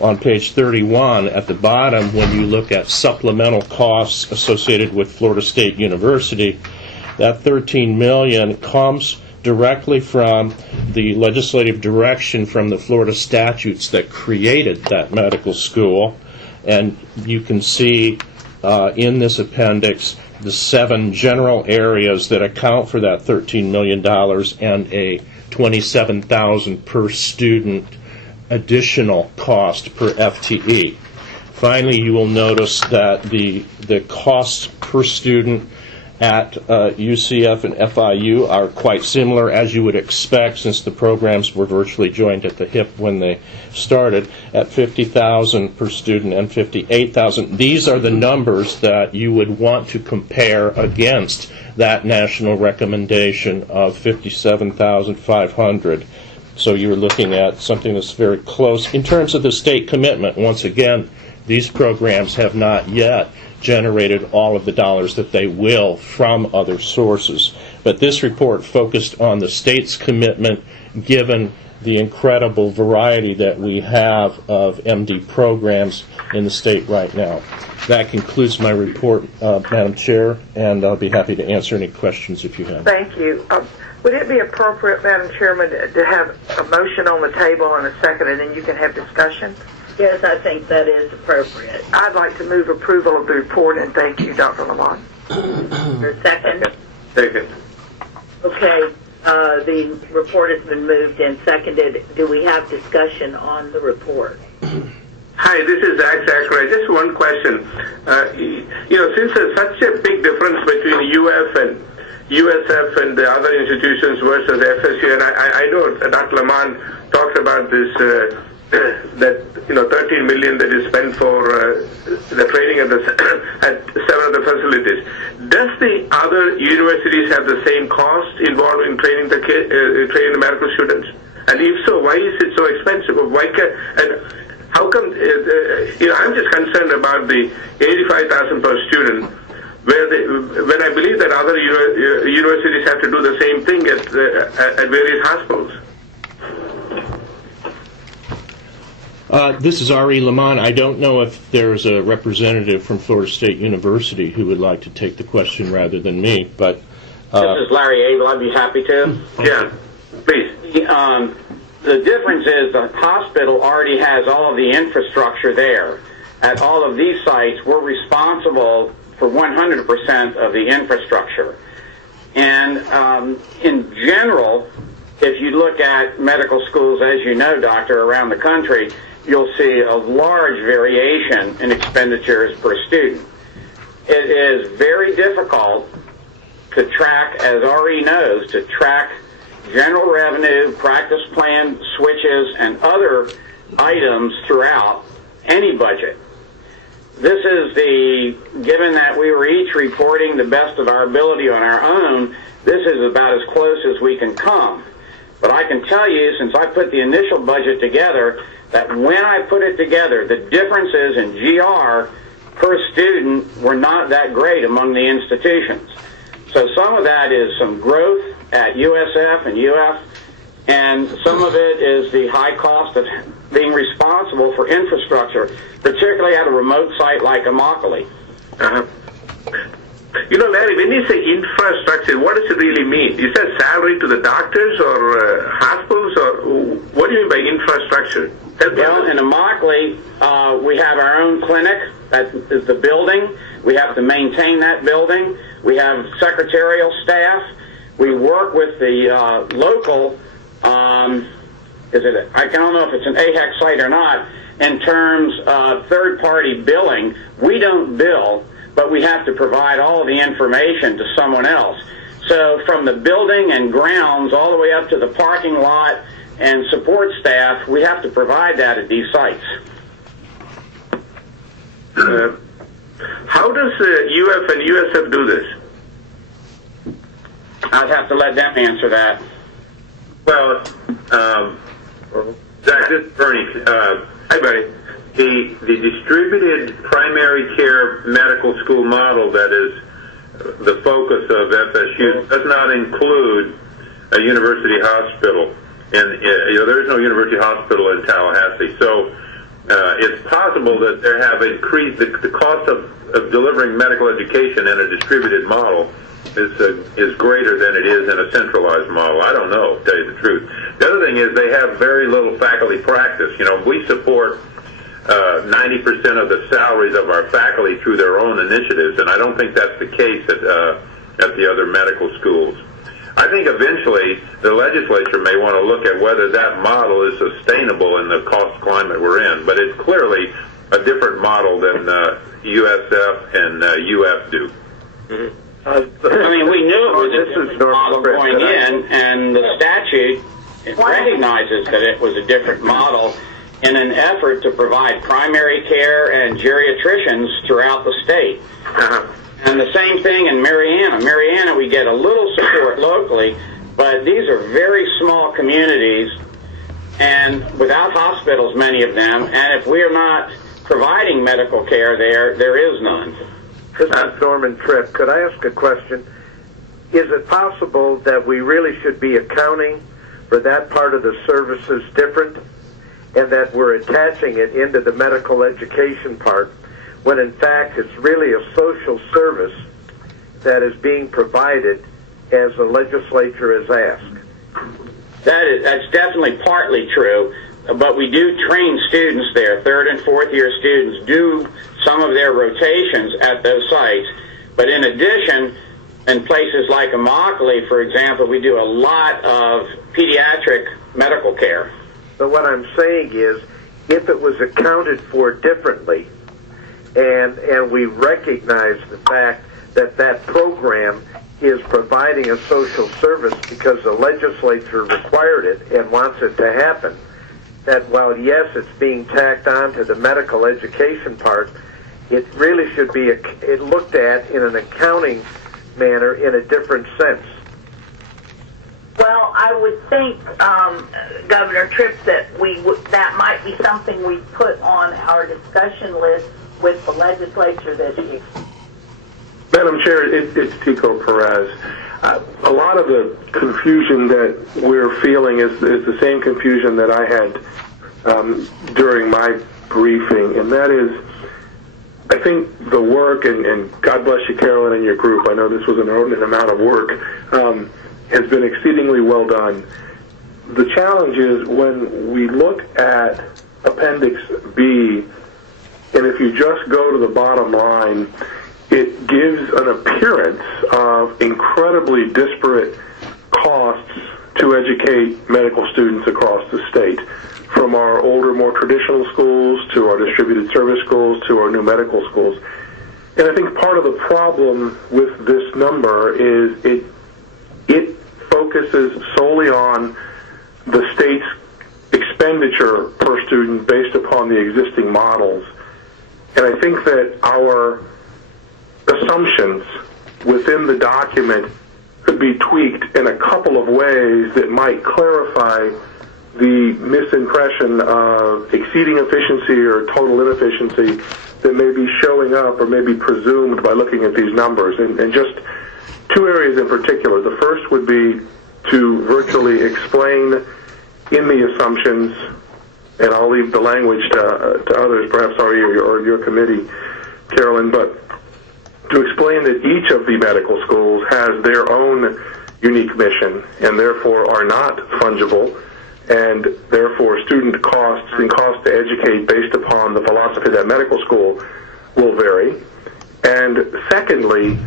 on page 31 at the bottom when you look at supplemental costs associated with Florida State University. That $13 million comes directly from the legislative direction from the Florida statutes that created that medical school. And you can see in this appendix the 7 general areas that account for that $13 million and a $27,000 per student additional cost per FTE. Finally, you will notice that the costs per student at UCF and FIU are quite similar, as you would expect, since the programs were virtually joined at the hip when they started, at $50,000 per student and $58,000. These are the numbers that you would want to compare against that national recommendation of $57,500. So you're looking at something that's very close. In terms of the state commitment, once again, these programs have not yet generated all of the dollars that they will from other sources. But this report focused on the state's commitment given the incredible variety that we have of MD programs in the state right now. That concludes my report, Madam Chair, and I'll be happy to answer any questions if you have. Thank you. Would it be appropriate, Madam Chairman, to have a motion on the table and a second, and then you can have discussion? Yes, I think that is appropriate. I'd like to move approval of the report, and thank you, Dr. Lamont. Your second? Second. Okay, the report has been moved and seconded. Do we have discussion on the report? Hi, this is Zach Zachary. Just one question. Since there's such a big difference between UF and USF and the other institutions versus FSU, and I know Dr. Lamont talked about this, that $13 million that is spent for the training at 7 of the facilities. Does the other universities have the same cost involved in training the medical students? And if so, why is it so expensive? How come? I'm just concerned about the $85,000 per student, when I believe that other universities have to do the same thing at various hospitals. This is R.E. Lamont. I don't know if there's a representative from Florida State University who would like to take the question rather than me, but... This is Larry Abel. I'd be happy to. Yeah, please. The difference is the hospital already has all of the infrastructure there. At all of these sites, we're responsible for 100% of the infrastructure. And in general, if you look at medical schools, as you know, Doctor, around the country, you'll see a large variation in expenditures per student. It is very difficult to track, as RE knows, to track general revenue, practice plan switches, and other items throughout any budget. This is given that we were each reporting the best of our ability on our own, this is about as close as we can come. But I can tell you, since I put the initial budget together, that when I put it together, the differences in GR per student were not that great among the institutions. So some of that is some growth at USF and UF, and some of it is the high cost of being responsible for infrastructure, particularly at a remote site like Immokalee. Larry, when you say infrastructure, what does it really mean? Is that salary to the doctors or hospitals, or what do you mean by infrastructure? Well, in Immokalee, we have our own clinic. That is the building. We have to maintain that building. We have secretarial staff. We work with the local, I don't know if it's an AHEC site or not, in terms of third-party billing. We don't bill, but we have to provide all the information to someone else. So from the building and grounds all the way up to the parking lot and support staff, we have to provide that at these sites. How does UF and USF do this? I'd have to let them answer that. Well, Zach, this is Bernie. Hi, buddy. The distributed primary care medical school model that is the focus of FSU does not include a university hospital, and there is no university hospital in Tallahassee. So it's possible that they have increased the cost of delivering medical education in a distributed model is greater than it is in a centralized model. I don't know, to tell you the truth. The other thing is they have very little faculty practice. We support 90% of the salaries of our faculty through their own initiatives, and I don't think that's the case at the other medical schools. I think eventually the legislature may want to look at whether that model is sustainable in the cost climate we're in, but it's clearly a different model than USF and UF do. Mm-hmm. I mean, we knew it was a different model going in, and the statute recognizes that it was a different model in an effort to provide primary care and geriatricians throughout the state. And the same thing in Marianna. Marianna, we get a little support locally, but these are very small communities and without hospitals, many of them, and if we're not providing medical care there is none. This is Norman Tripp. Could I ask a question? Is it possible that we really should be accounting for that part of the services different, and that we're attaching it into the medical education part, when in fact it's really a social service that is being provided as the legislature has asked? That's definitely partly true, but we do train students there. Third and fourth year students do some of their rotations at those sites. But in addition, in places like Immokalee, for example, we do a lot of pediatric medical care. So what I'm saying is, if it was accounted for differently, and we recognize the fact that that program is providing a social service because the legislature required it and wants it to happen, that while yes, it's being tacked on to the medical education part, it really should be looked at in an accounting manner in a different sense. Well, I would think, Governor Tripp, that that might be something we put on our discussion list with the legislature this year. Madam Chair, it's Tico Perez. A lot of the confusion that we're feeling is the same confusion that I had during my briefing, and that is, I think the work, and God bless you, Carolyn, and your group, I know this was an inordinate amount of work, has been exceedingly well done. The challenge is when we look at Appendix B, and if you just go to the bottom line, it gives an appearance of incredibly disparate costs to educate medical students across the state, from our older, more traditional schools to our distributed service schools to our new medical schools. And I think part of the problem with this number is it focuses solely on the state's expenditure per student based upon the existing models. And I think that our assumptions within the document could be tweaked in a couple of ways that might clarify the misimpression of exceeding efficiency or total inefficiency that may be showing up or may be presumed by looking at these numbers. And just two areas in particular. The first would be to virtually explain in the assumptions, and I'll leave the language to others, perhaps, or your committee, Carolyn, but to explain that each of the medical schools has their own unique mission and therefore are not fungible, and therefore student costs and costs to educate based upon the philosophy of that medical school will vary. And secondly,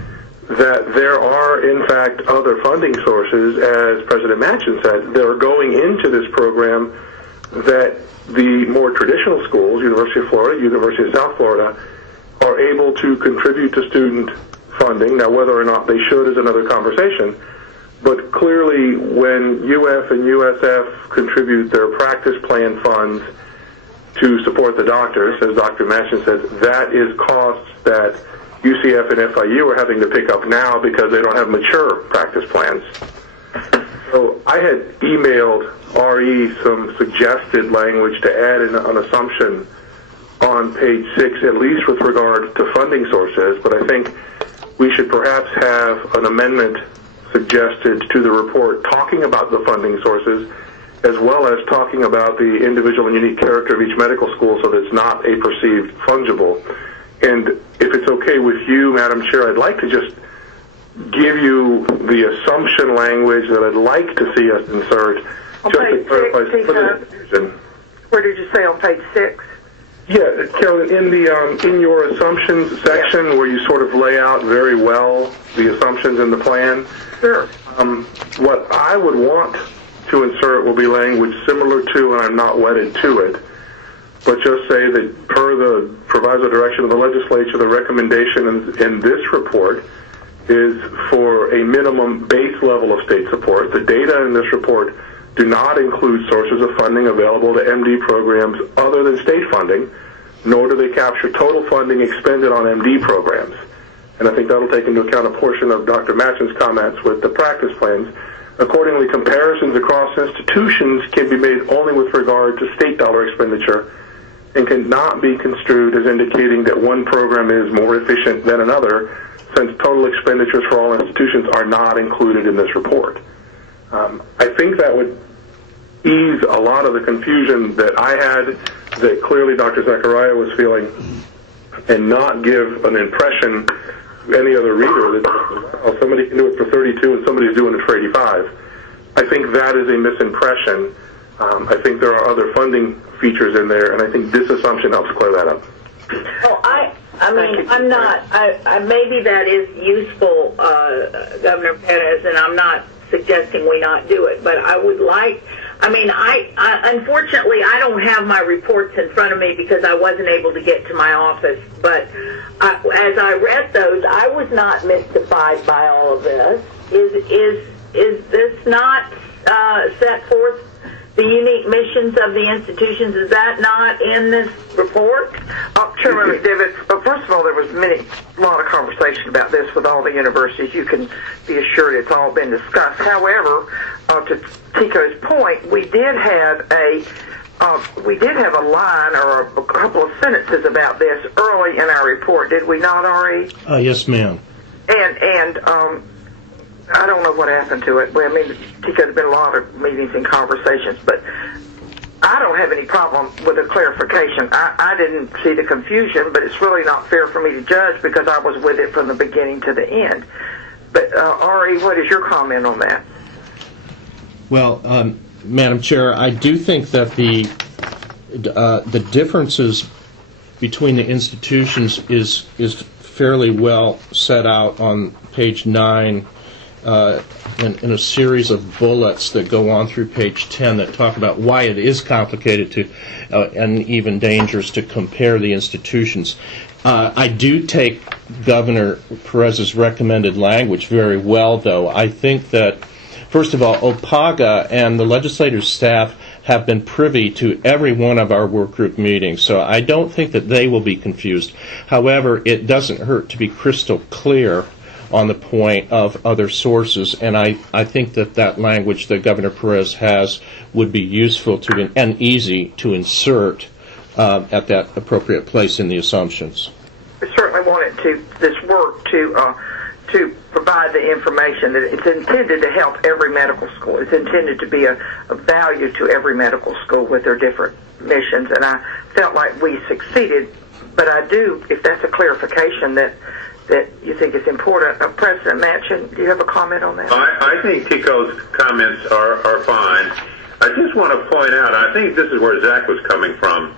that there are, in fact, other funding sources, as President Manchin said, that are going into this program that the more traditional schools, University of Florida, University of South Florida, are able to contribute to student funding. Now, whether or not they should is another conversation. But clearly, when UF and USF contribute their practice plan funds to support the doctors, as Dr. Machen said, that is costs that UCF and FIU are having to pick up now because they don't have mature practice plans. So I had emailed RE some suggested language to add in an assumption on page 6, at least with regard to funding sources, but I think we should perhaps have an amendment suggested to the report talking about the funding sources as well as talking about the individual and unique character of each medical school so that it's not a perceived fungible. And if it's okay with you, Madam Chair, I'd like to just give you the assumption language that I'd like to see us insert On just to page clarify 6, some of the confusion. Where did you say on page 6? Yeah, Carolyn, in your assumptions section where you sort of lay out very well the assumptions in the plan, sure. What I would want to insert will be language similar to, and I'm not wedded to it, but just say that per the proviso direction of the legislature, the recommendation in this report is for a minimum base level of state support. The data in this report do not include sources of funding available to MD programs other than state funding, nor do they capture total funding expended on MD programs. And I think that'll take into account a portion of Dr. Machen's comments with the practice plans. Accordingly, comparisons across institutions can be made only with regard to state dollar expenditure and cannot be construed as indicating that one program is more efficient than another, since total expenditures for all institutions are not included in this report. I think that would ease a lot of the confusion that I had, that clearly Dr. Zachariah was feeling, and not give an impression to any other reader that oh, somebody can do it for 32 and somebody's doing it for 85. I think that is a misimpression. I think there are other funding features in there, and I think this assumption helps clear that up. Well, I mean, I'm not, maybe that is useful, Governor Perez, and I'm not suggesting we not do it, but I would like, I mean, unfortunately, I don't have my reports in front of me because I wasn't able to get to my office, but as I read those, I was not mystified by all of this. Is this not set forth the unique missions of the institutions? Is that not in this report? Chairman McDivitt, first of all, there was a lot of conversation about this with all the universities. You can be assured it's all been discussed. However, to Tico's point, we did have a line or a couple of sentences about this early in our report, did we not, Ari? Yes, ma'am. And I don't know what happened to it. Well, I mean, there's been a lot of meetings and conversations, but I don't have any problem with a clarification. I didn't see the confusion, but it's really not fair for me to judge because I was with it from the beginning to the end. But, Ari, what is your comment on that? Well, Madam Chair, I do think that the differences between the institutions is fairly well set out on page 9 in a series of bullets that go on through page 10 that talk about why it is complicated to and even dangerous to compare the institutions. I do take Governor Perez's recommended language very well, though. I think that, first of all, OPAGA and the legislative staff have been privy to every one of our work group meetings, so I don't think that they will be confused. However, it doesn't hurt to be crystal clear on the point of other sources, and I think that language that Governor Perez has would be useful to and easy to insert at that appropriate place in the assumptions. We certainly wanted this work to provide the information that it's intended to help every medical school. It's intended to be a value to every medical school with their different missions, and I felt like we succeeded, but I do, if that's a clarification that you think is important. President Machen, do you have a comment on that? I think Tico's comments are fine. I just want to point out, I think this is where Zach was coming from.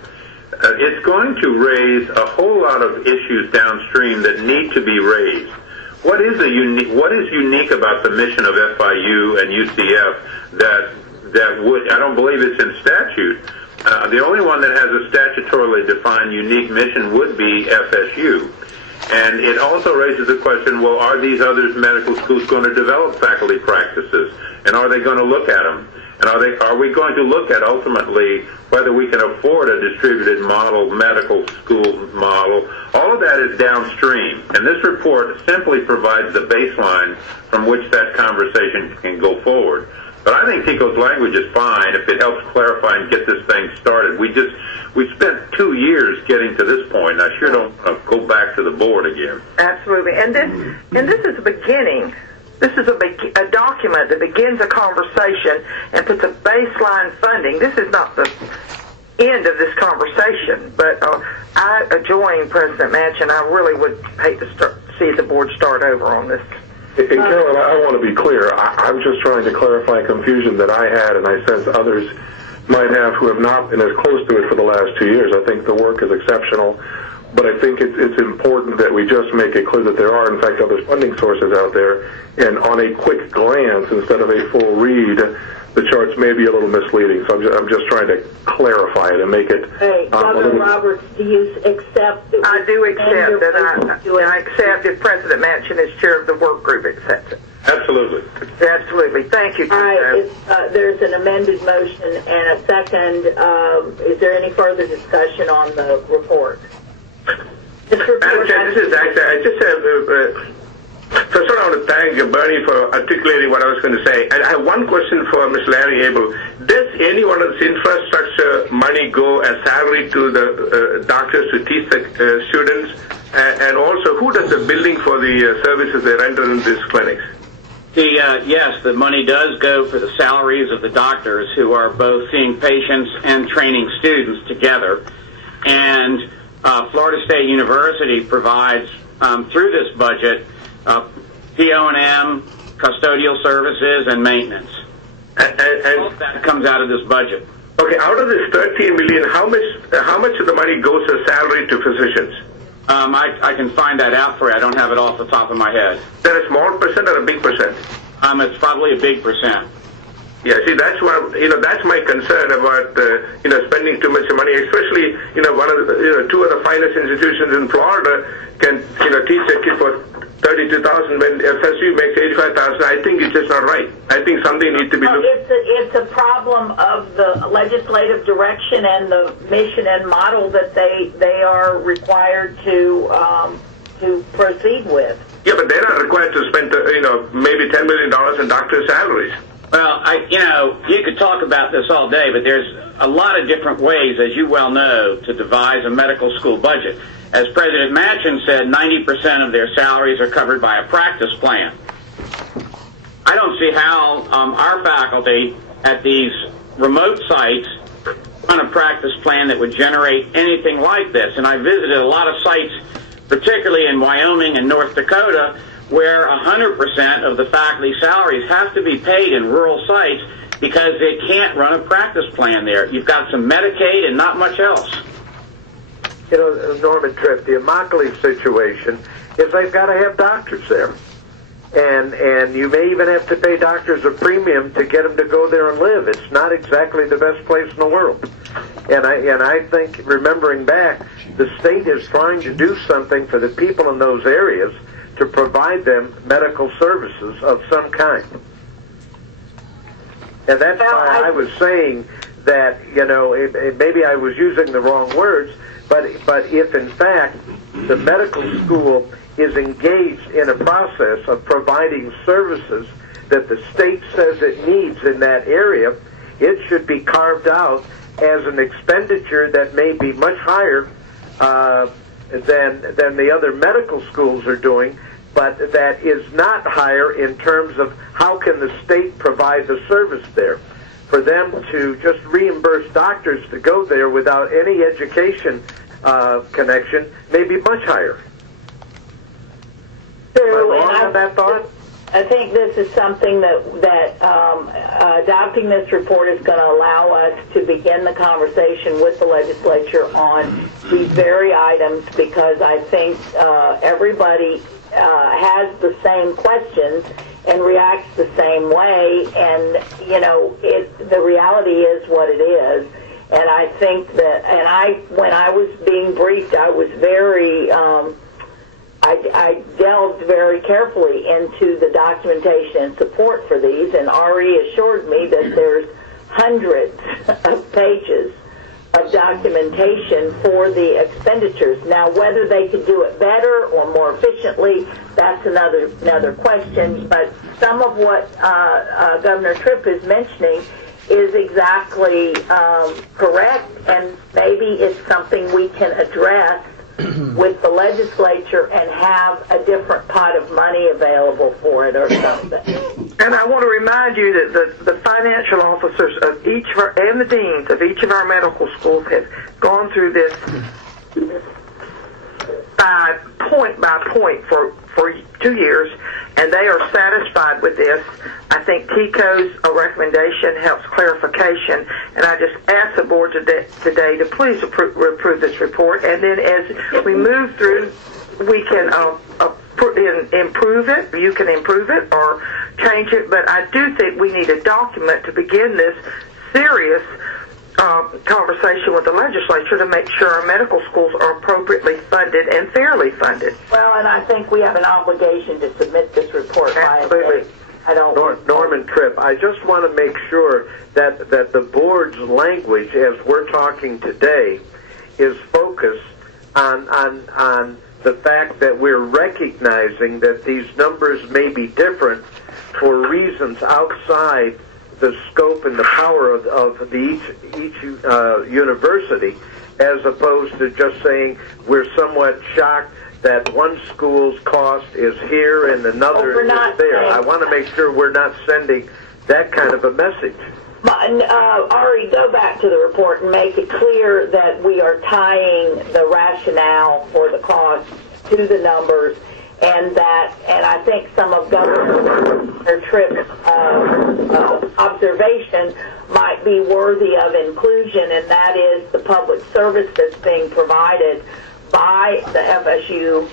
It's going to raise a whole lot of issues downstream that need to be raised. What is unique about the mission of FIU and UCF that would, I don't believe it's in statute. The only one that has a statutorily defined unique mission would be FSU. And it also raises the question, well, are these other medical schools going to develop faculty practices? And are they going to look at them? And are we going to look at ultimately whether we can afford a distributed model, medical school model? All of that is downstream. And this report simply provides the baseline from which that conversation can go forward. But I think Tico's language is fine if it helps clarify and get this thing started. We spent 2 years getting to this point. I sure don't go back to the board again. Absolutely. And this is a beginning. This is a document that begins a conversation and puts a baseline funding. This is not the end of this conversation, but I join President Manchin. I really would hate to see the board start over on this. And Carolyn, I want to be clear. I'm just trying to clarify confusion that I had, and I sense others might have who have not been as close to it for the last 2 years. I think the work is exceptional, but I think it's important that we just make it clear that there are, in fact, other funding sources out there, and on a quick glance, instead of a full read, the charts may be a little misleading. So I'm just trying to clarify it and make it. Hey, Governor Roberts, do you accept that? I do accept that. I accept if President Manchin is chair of the work group accepts it. Absolutely. Absolutely. Thank you. All right. There's an amended motion and a second. Is there any further discussion on the report? Madam Chair, this is actually, I just have, first of all, I want to thank Bernie for articulating what I was going to say. And I have one question for Ms. Larry Abel. Does any one of this infrastructure money go as salary to the doctors to teach the students? And also, who does the billing for the services they render in these clinics? Yes, the money does go for the salaries of the doctors who are both seeing patients and training students together. And Florida State University provides, through this budget, PO&M, custodial services, and maintenance. And all of that comes out of this budget. Okay, out of this $13 million, how much of the money goes as salary to physicians? I can find that out for you. I don't have it off the top of my head. Is that a small percent or a big percent? It's probably a big percent. Yeah, see, that's what that's my concern about spending too much money. Especially one of the two of the finest institutions in Florida can teach a kid for $32,000 when FSU makes $85,000. I think it's just not right. I think something needs to be looked. It's a problem of the legislative direction and the mission and model that they are required to proceed with. Yeah, but they're not required to spend maybe $10 million in doctors' salaries. Well, you could talk about this all day, but there's a lot of different ways, as you well know, to devise a medical school budget. As President Manchin said, 90% of their salaries are covered by a practice plan. I don't see how our faculty at these remote sites run a practice plan that would generate anything like this. And I visited a lot of sites, particularly in Wyoming and North Dakota, where 100% of the faculty salaries have to be paid in rural sites because they can't run a practice plan there. You've got some Medicaid and not much else. Norman Tripp, the Immokalee situation is they've got to have doctors there. And you may even have to pay doctors a premium to get them to go there and live. It's not exactly the best place in the world. And I think, remembering back, the state is trying to do something for the people in those areas to provide them medical services of some kind. And that's why I was saying that, maybe I was using the wrong words, but if in fact the medical school is engaged in a process of providing services that the state says it needs in that area, it should be carved out as an expenditure that may be much higher than the other medical schools are doing, but that is not higher in terms of how can the state provide the service there. For them to just reimburse doctors to go there without any education connection may be much higher. True, Am I wrong on that thought? I think this is something that adopting this report is going to allow us to begin the conversation with the legislature on these very items, because I think everybody has the same questions and reacts the same way, and the reality is what it is. And I think that, when I was being briefed, I was very, I I delved very carefully into the documentation and support for these, and Ari assured me that there's hundreds of pages of documentation for the expenditures. Now, whether they could do it better or more efficiently, that's another question. But some of what Governor Tripp is mentioning is exactly correct, and maybe it's something we can address with the legislature and have a different pot of money available for it or something. And I want to remind you that the financial officers of each of our, and the deans of each of our medical schools have gone through this point by point for 2 years, and they are satisfied with this. I think TICO's recommendation helps clarification, and I just ask the board today to please approve this report, and then as we move through, we can improve it. You can improve it or change it, but I do think we need a document to begin this serious conversation with the legislature to make sure our medical schools are appropriately funded and fairly funded. Well, and I think we have an obligation to submit this report by a date. Norman Tripp, I just want to make sure that the board's language, as we're talking today, is focused on the fact that we're recognizing that these numbers may be different for reasons outside the scope and the power of each university, as opposed to just saying we're somewhat shocked that one school's cost is here and another is there. I want to make sure we're not sending that kind of a message. Ari, go back to the report and make it clear that we are tying the rationale for the cost to the numbers, and I think some of Governor Tripp's observation might be worthy of inclusion, and that is the public service that's being provided by the FSU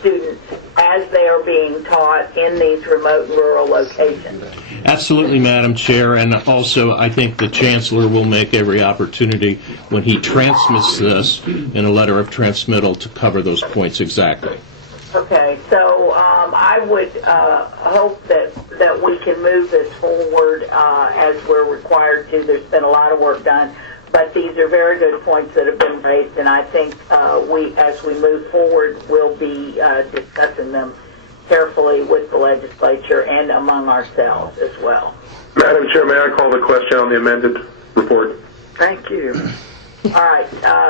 students as they are being taught in these remote and rural locations. Absolutely, Madam Chair, and also I think the Chancellor will make every opportunity when he transmits this in a letter of transmittal to cover those points exactly. Okay, so I would hope that we can move this forward as we're required to. There's been a lot of work done, but these are very good points that have been raised, and I think as we move forward, we'll be discussing them carefully with the legislature and among ourselves as well. Madam Chair, may I call the question on the amended report? Thank you. All right,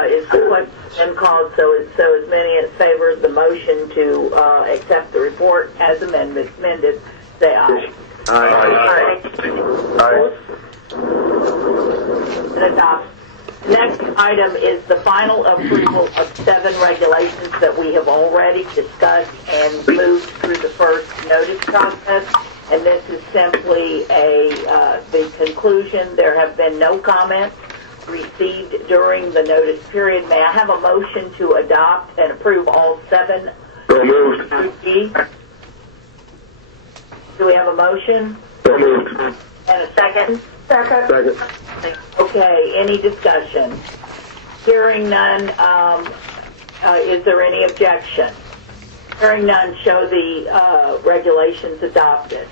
is the question called? So as many in favor of the motion to accept the report as amended, say aye. Aye. Aye. And adopt. Next item is the final approval of 7 regulations that we have already discussed and moved through the first notice process. And this is simply the conclusion. There have been no comments received during the notice period. May I have a motion to adopt and approve all 7? So moved. Do we have a motion? So moved. And a second? Second. Okay, any discussion? Hearing none, is there any objection? Hearing none, show the regulations adopted.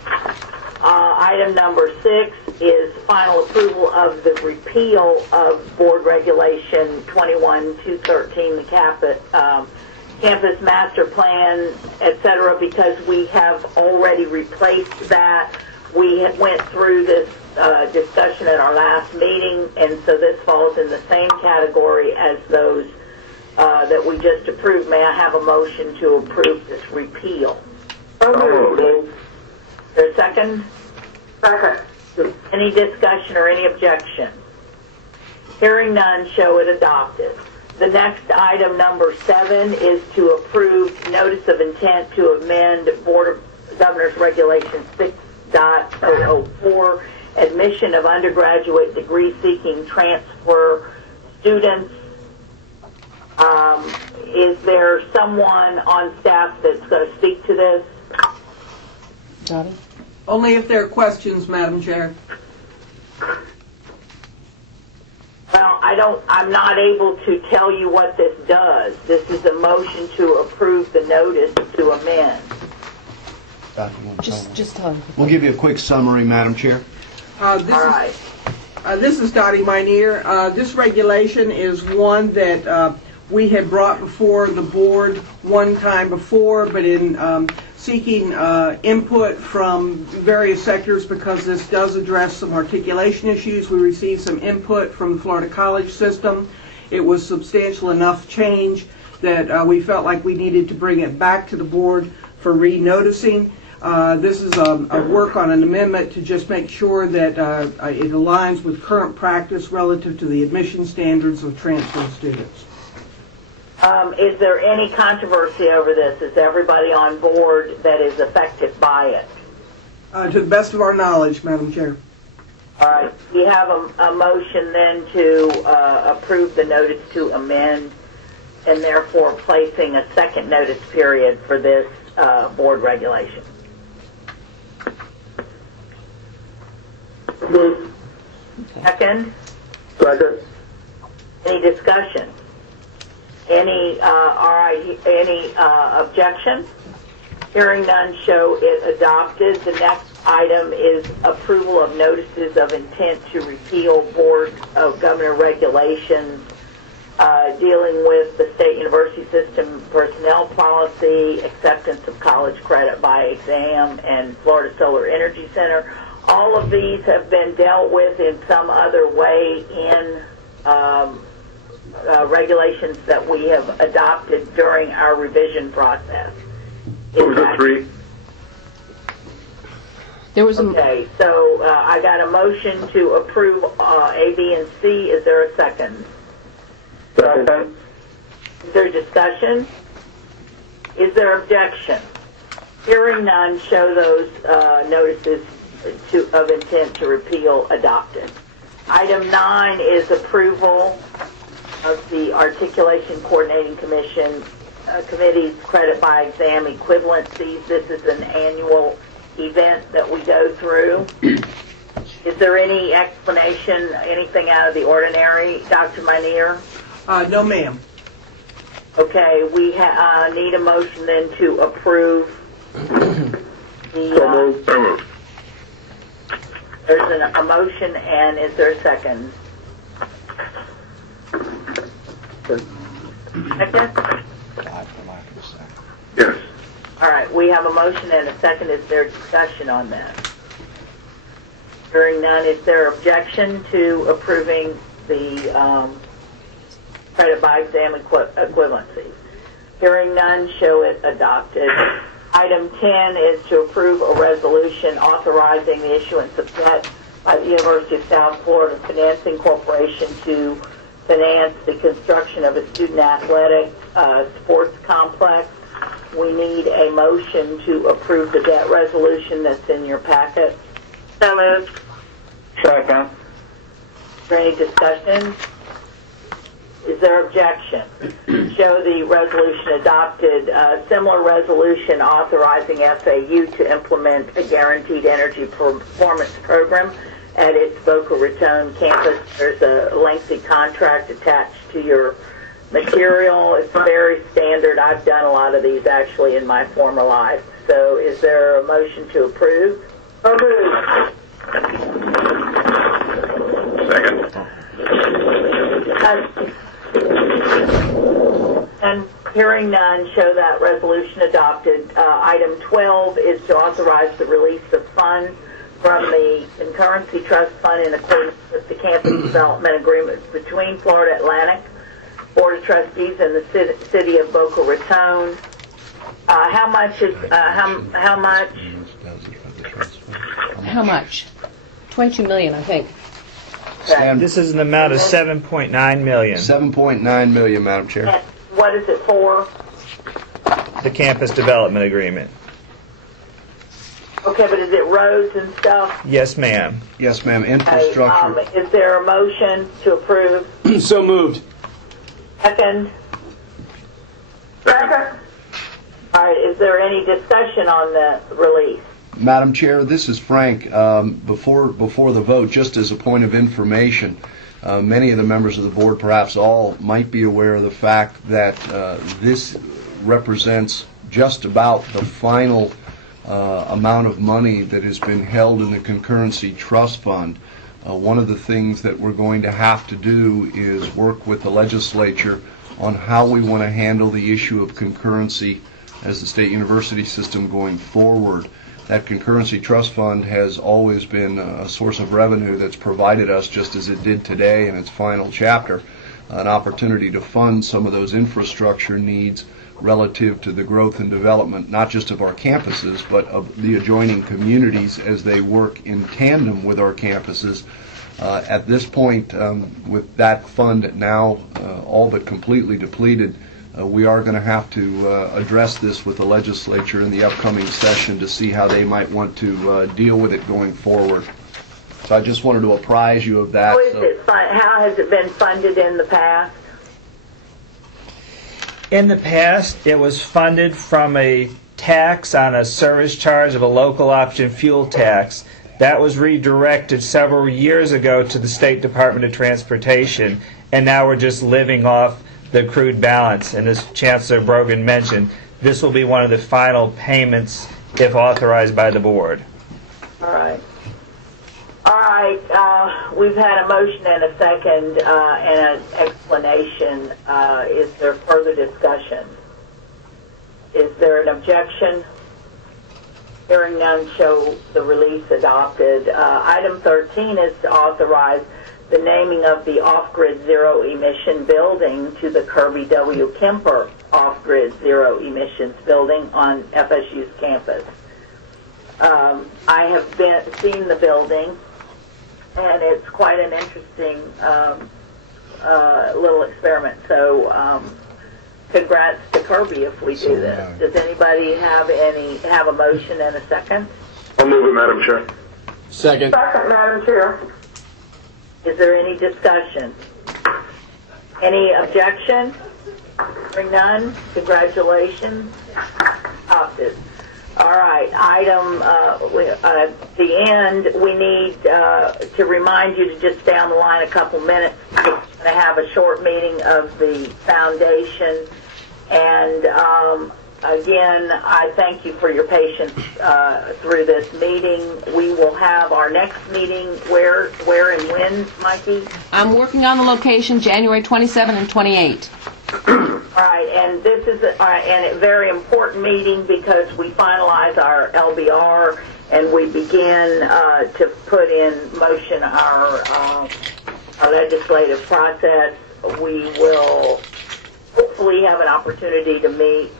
Item number 6 is final approval of the repeal of Board Regulation 21-213, the campus master plan, etc., because we have already replaced that. We went through this discussion at our last meeting, and so this falls in the same category as those that we just approved. May I have a motion to approve this repeal? Is there a second? Second. Any discussion or any objection? Hearing none, show it adopted. The next item, number 7, is to approve notice of intent to amend Board of Governors Regulation 6.004, admission of undergraduate degree-seeking transfer students. Is there someone on staff that's going to speak to this? Dottie? Only if there are questions, Madam Chair. Well, I'm not able to tell you what this does. This is a motion to approve the notice to amend. Just tell him. We'll give you a quick summary, Madam Chair. This is Dottie Minear. This regulation is one that we had brought before the board one time before, but in seeking input from various sectors, because this does address some articulation issues, we received some input from the Florida college system. It was substantial enough change that we felt like we needed to bring it back to the board for re-noticing. This is a work on an amendment to just make sure that it aligns with current practice relative to the admission standards of transfer students. Is there any controversy over this? Is everybody on board that is affected by it? To the best of our knowledge, Madam Chair. All right. We have a motion then to approve the notice to amend, and therefore placing a second notice period for this board regulation. Second? Second. Any discussion? Any objection? Hearing none, show it adopted. The next item is approval of notices of intent to repeal Board of Governor regulations dealing with the state university system personnel policy, acceptance of college credit by exam, and Florida Solar Energy Center. All of these have been dealt with in some other way in regulations that we have adopted during our revision process. What was the three? There was okay, so I got a motion to approve A, B, and C. Is there a second? Second. Is there discussion? Is there objection? Hearing none, show those notices of intent to repeal adopted. Item 9 is approval of the Articulation Coordinating Committee's credit by exam equivalencies. This is an annual event that we go through. Is there any explanation, anything out of the ordinary, Dr. Minear? No, ma'am. Okay, we need a motion then to approve the... So moved. There's a motion, and is there a second? Second? Yes. All right, we have a motion and a second. Is there discussion on that? Hearing none, is there objection to approving the credit by exam equivalencies? Hearing none, show it adopted. Item 10 is to approve a resolution authorizing the issuance of debt by the University of South Florida Financing Corporation to finance the construction of a student athletic sports complex. We need a motion to approve the debt resolution that's in your packet. So moved. Second. Is there any discussion? Is there objection? Show the resolution adopted. Similar resolution authorizing FAU to implement a guaranteed energy performance program at its Boca Raton campus. There's a lengthy contract attached to your material. It's very standard. I've done a lot of these actually in my former life. So is there a motion to approve? Approved. Second. And hearing none, show that resolution adopted. Item 12 is to authorize the release of funds from the Concurrency Trust Fund in accordance with the campus development agreements between Florida Atlantic Board of Trustees and the City of Boca Raton. How much is how much? How much? 22 million, I think. This is an amount of $7.9 million. $7.9 million, Madam Chair. What is it for? The campus development agreement. Okay, but is it roads and stuff? Yes, ma'am. Yes, ma'am. Infrastructure. Is there a motion to approve? So moved. Second. Second. All right, is there any discussion on the release? Madam Chair, this is Frank. Before the vote, just as a point of information, many of the members of the board, perhaps all, might be aware of the fact that this represents just about the final amount of money that has been held in the Concurrency Trust Fund. One of the things that we're going to have to do is work with the legislature on how we want to handle the issue of concurrency as the state university system going forward. That Concurrency Trust Fund has always been a source of revenue that's provided us, just as it did today in its final chapter, an opportunity to fund some of those infrastructure needs relative to the growth and development, not just of our campuses, but of the adjoining communities as they work in tandem with our campuses. At this point, with that fund now all but completely depleted, we are going to have to address this with the legislature in the upcoming session to see how they might want to deal with it going forward. So I just wanted to apprise you of that. How has it been funded in the past? In the past, it was funded from a tax on a service charge of a local option fuel tax. That was redirected several years ago to the State Department of Transportation, and now we're just living off the accrued balance. And as Chancellor Brogan mentioned, this will be one of the final payments if authorized by the board. All right. We've had a motion and a second and an explanation. Is there further discussion? Is there an objection? Hearing none, show the release adopted. Item 13 is to authorize the naming of the off-grid zero-emission building to the Kirby W. Kemper off-grid zero-emissions building on FSU's campus. I have seen the building, and it's quite an interesting little experiment. So congrats to Kirby if we do this. Does anybody have a motion and a second? I'll move it, Madam Chair. Second. Second, Madam Chair. Is there any discussion? Any objection? Hearing none. Congratulations. Adopted. All right. Item at the end, we need to remind you to just stay on the line a couple minutes. We're going to have a short meeting of the foundation. And again, I thank you for your patience through this meeting. We will have our next meeting where and when, Mikey? I'm working on the location, January 27 and 28. All right, and this is a very important meeting because we finalize our LBR and we begin to put in motion our legislative process. We will hopefully have an opportunity to meet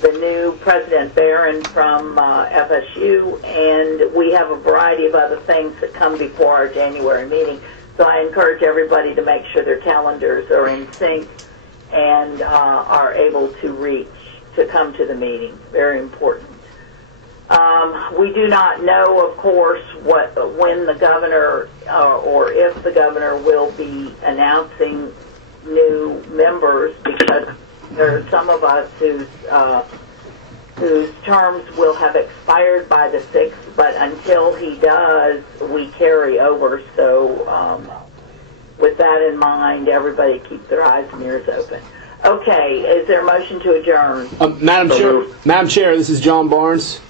the new President Barron from FSU, and we have a variety of other things that come before our January meeting. So I encourage everybody to make sure their calendars are in sync and are able to come to the meeting. Very important. We do not know, of course, when the governor or if the governor will be announcing new members, because there are some of us whose terms will have expired by the 6th, but until he does, we carry over. So with that in mind, everybody keep their eyes and ears open. Okay, is there a motion to adjourn? Madam Chair, this is John Barnes.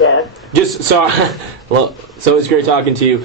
Yes. Just so, well, so it's great talking to you.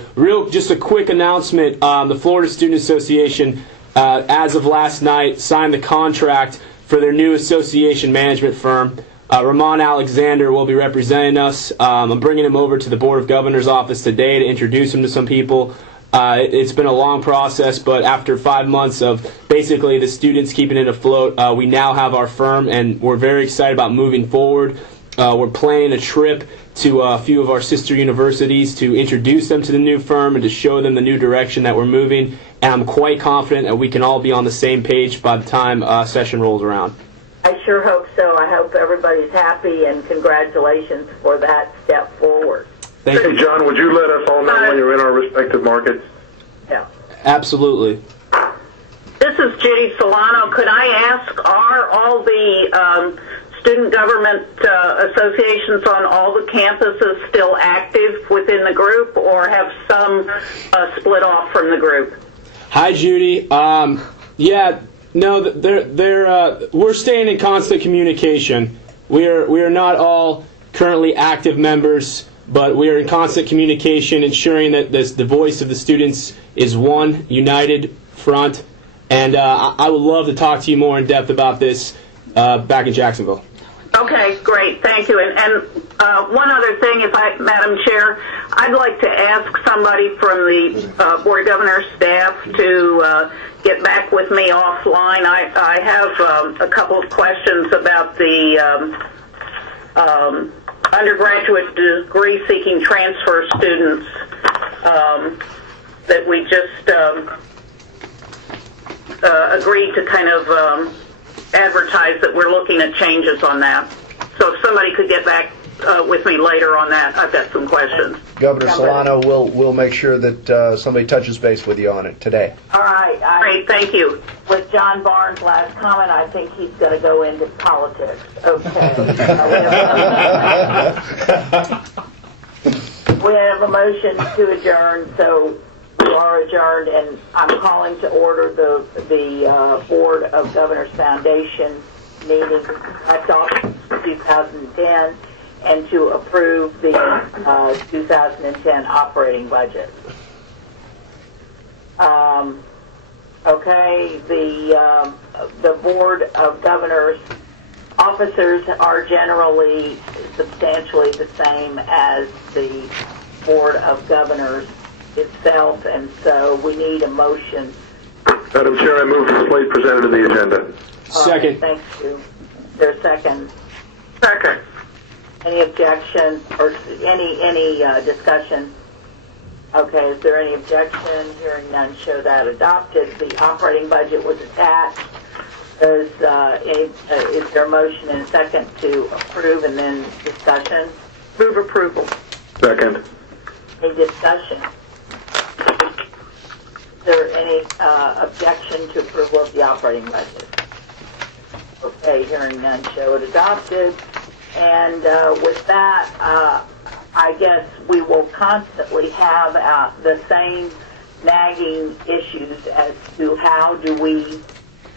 Just a quick announcement. The Florida Student Association, as of last night, signed the contract for their new association management firm. Ramon Alexander will be representing us. I'm bringing him over to the Board of Governors office today to introduce him to some people. It's been a long process, but after 5 months of basically the students keeping it afloat, we now have our firm, and we're very excited about moving forward. We're planning a trip to a few of our sister universities to introduce them to the new firm and to show them the new direction that we're moving. And I'm quite confident that we can all be on the same page by the time session rolls around. I sure hope so. I hope everybody's happy, and congratulations for that step forward. Thank you. Hey, John, would you let us all know when you're in our respective markets? Yeah. Absolutely. This is Judy Solano. Could I ask, are all the student government associations on all the campuses still active within the group, or have some split off from the group? Hi, Judy. Yeah, no, we're staying in constant communication. We are not all currently active members, but we are in constant communication, ensuring that the voice of the students is one united front. And I would love to talk to you more in depth about this back in Jacksonville. Okay, great, thank you. And one other thing, Madam Chair, I'd like to ask somebody from the Board of Governors staff to get back with me offline. I have a couple of questions about the undergraduate degree-seeking transfer students that we just agreed to kind of advertise that we're looking at changes on that. So if somebody could get back with me later on that, I've got some questions. Governor Solano, we'll make sure that somebody touches base with you on it today. All right. Great, thank you. With John Barnes' last comment, I think he's going to go into politics. Okay. We have a motion to adjourn, so we are adjourned, and I'm calling to order the Board of Governors Foundation meeting that's August 2010, and to approve the 2010 operating budget. Okay, the Board of Governors officers are generally substantially the same as the Board of Governors itself, and so we need a motion. Madam Chair, I move the slate presented in the agenda. Second. Thank you. Is there a second? Second. Any objection or any discussion? Okay, is there any objection? Hearing none, show that adopted. The operating budget was attached. Is there a motion and a second to approve and then discussion? Move approval. Second. Any discussion? Is there any objection to approval of the operating budget? Okay, hearing none, show it adopted. And with that, I guess we will constantly have the same nagging issues as to how do we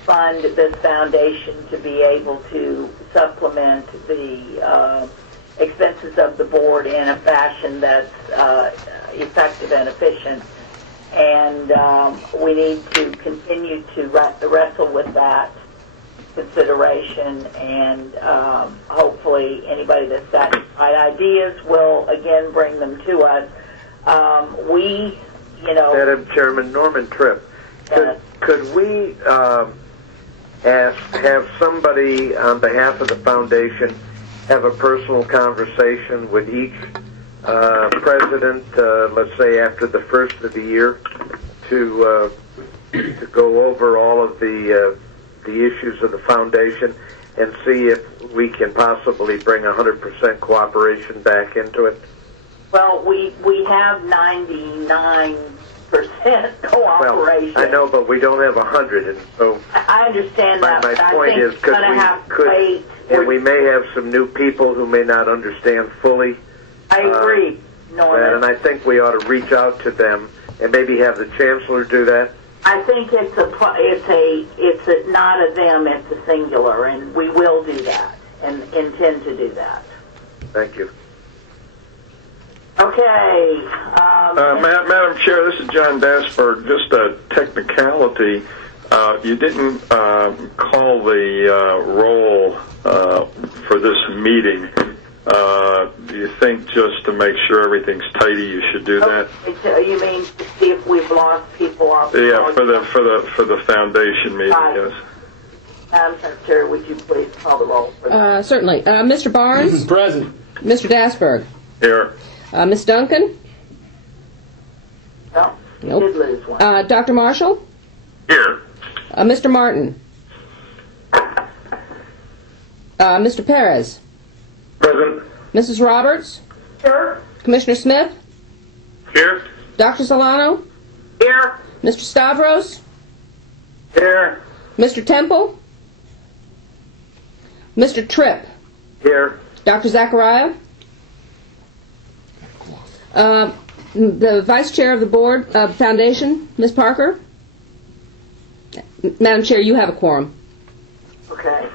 fund this foundation to be able to supplement the expenses of the board in a fashion that's effective and efficient. And we need to continue to wrestle with that consideration, and hopefully anybody that's got ideas will again bring them to us. Madam Chairman, Norman Tripp, could we have somebody on behalf of the foundation have a personal conversation with each president, let's say after the first of the year, to go over all of the issues of the foundation and see if we can possibly bring 100% cooperation back into it? Well, we have 99% cooperation. Well, I know, but we don't have 100, and so I understand that. My but point I think is, and we may have some new people who may not understand fully. I agree, Norman. And I think we ought to reach out to them and maybe have the chancellor do that. I think it's not a them, it's a singular, and we will do that and intend to do that. Thank you. Okay. Madam Chair, this is John Dasberg. Just a technicality. You didn't call the roll for this meeting. Do you think just to make sure everything's tidy, you should do that? You mean to see if we've lost people off? Yeah, for the foundation meeting. Yes. Madam Secretary, would you please call the roll? Certainly. Mr. Barnes? Present. Mr. Dasberg? Here. Ms. Duncan? No. Nope. Did lose one. Dr. Marshall? Here. Mr. Martin? Mr. Perez? Present. Mrs. Roberts? Here. Commissioner Smith? Here. Dr. Solano? Here. Mr. Stavros? Here. Mr. Temple? Mr. Tripp? Here. Dr. Zachariah? The Vice Chair of the Board Foundation, Ms. Parker? Madam Chair, you have a quorum. Okay.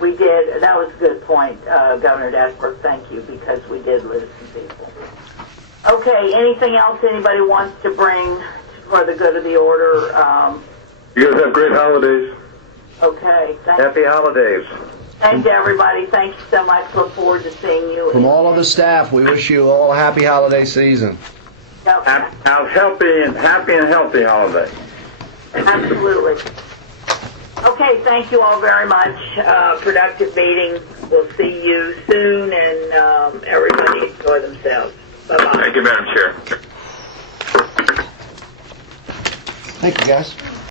We did. That was a good point, Governor Dasberg. Thank you, because we did lose some people. Okay. Anything else anybody wants to bring for the good of the order? You guys have great holidays. Okay. Happy holidays. Thank you, everybody. Thank you so much. Look forward to seeing you. From all of the staff, we wish you all a happy holiday season. Happy and healthy holiday. Absolutely. Okay, thank you all very much. Productive meeting. We'll see you soon, and everybody enjoy themselves. Bye-bye. Thank you, Madam Chair. Thank you, guys.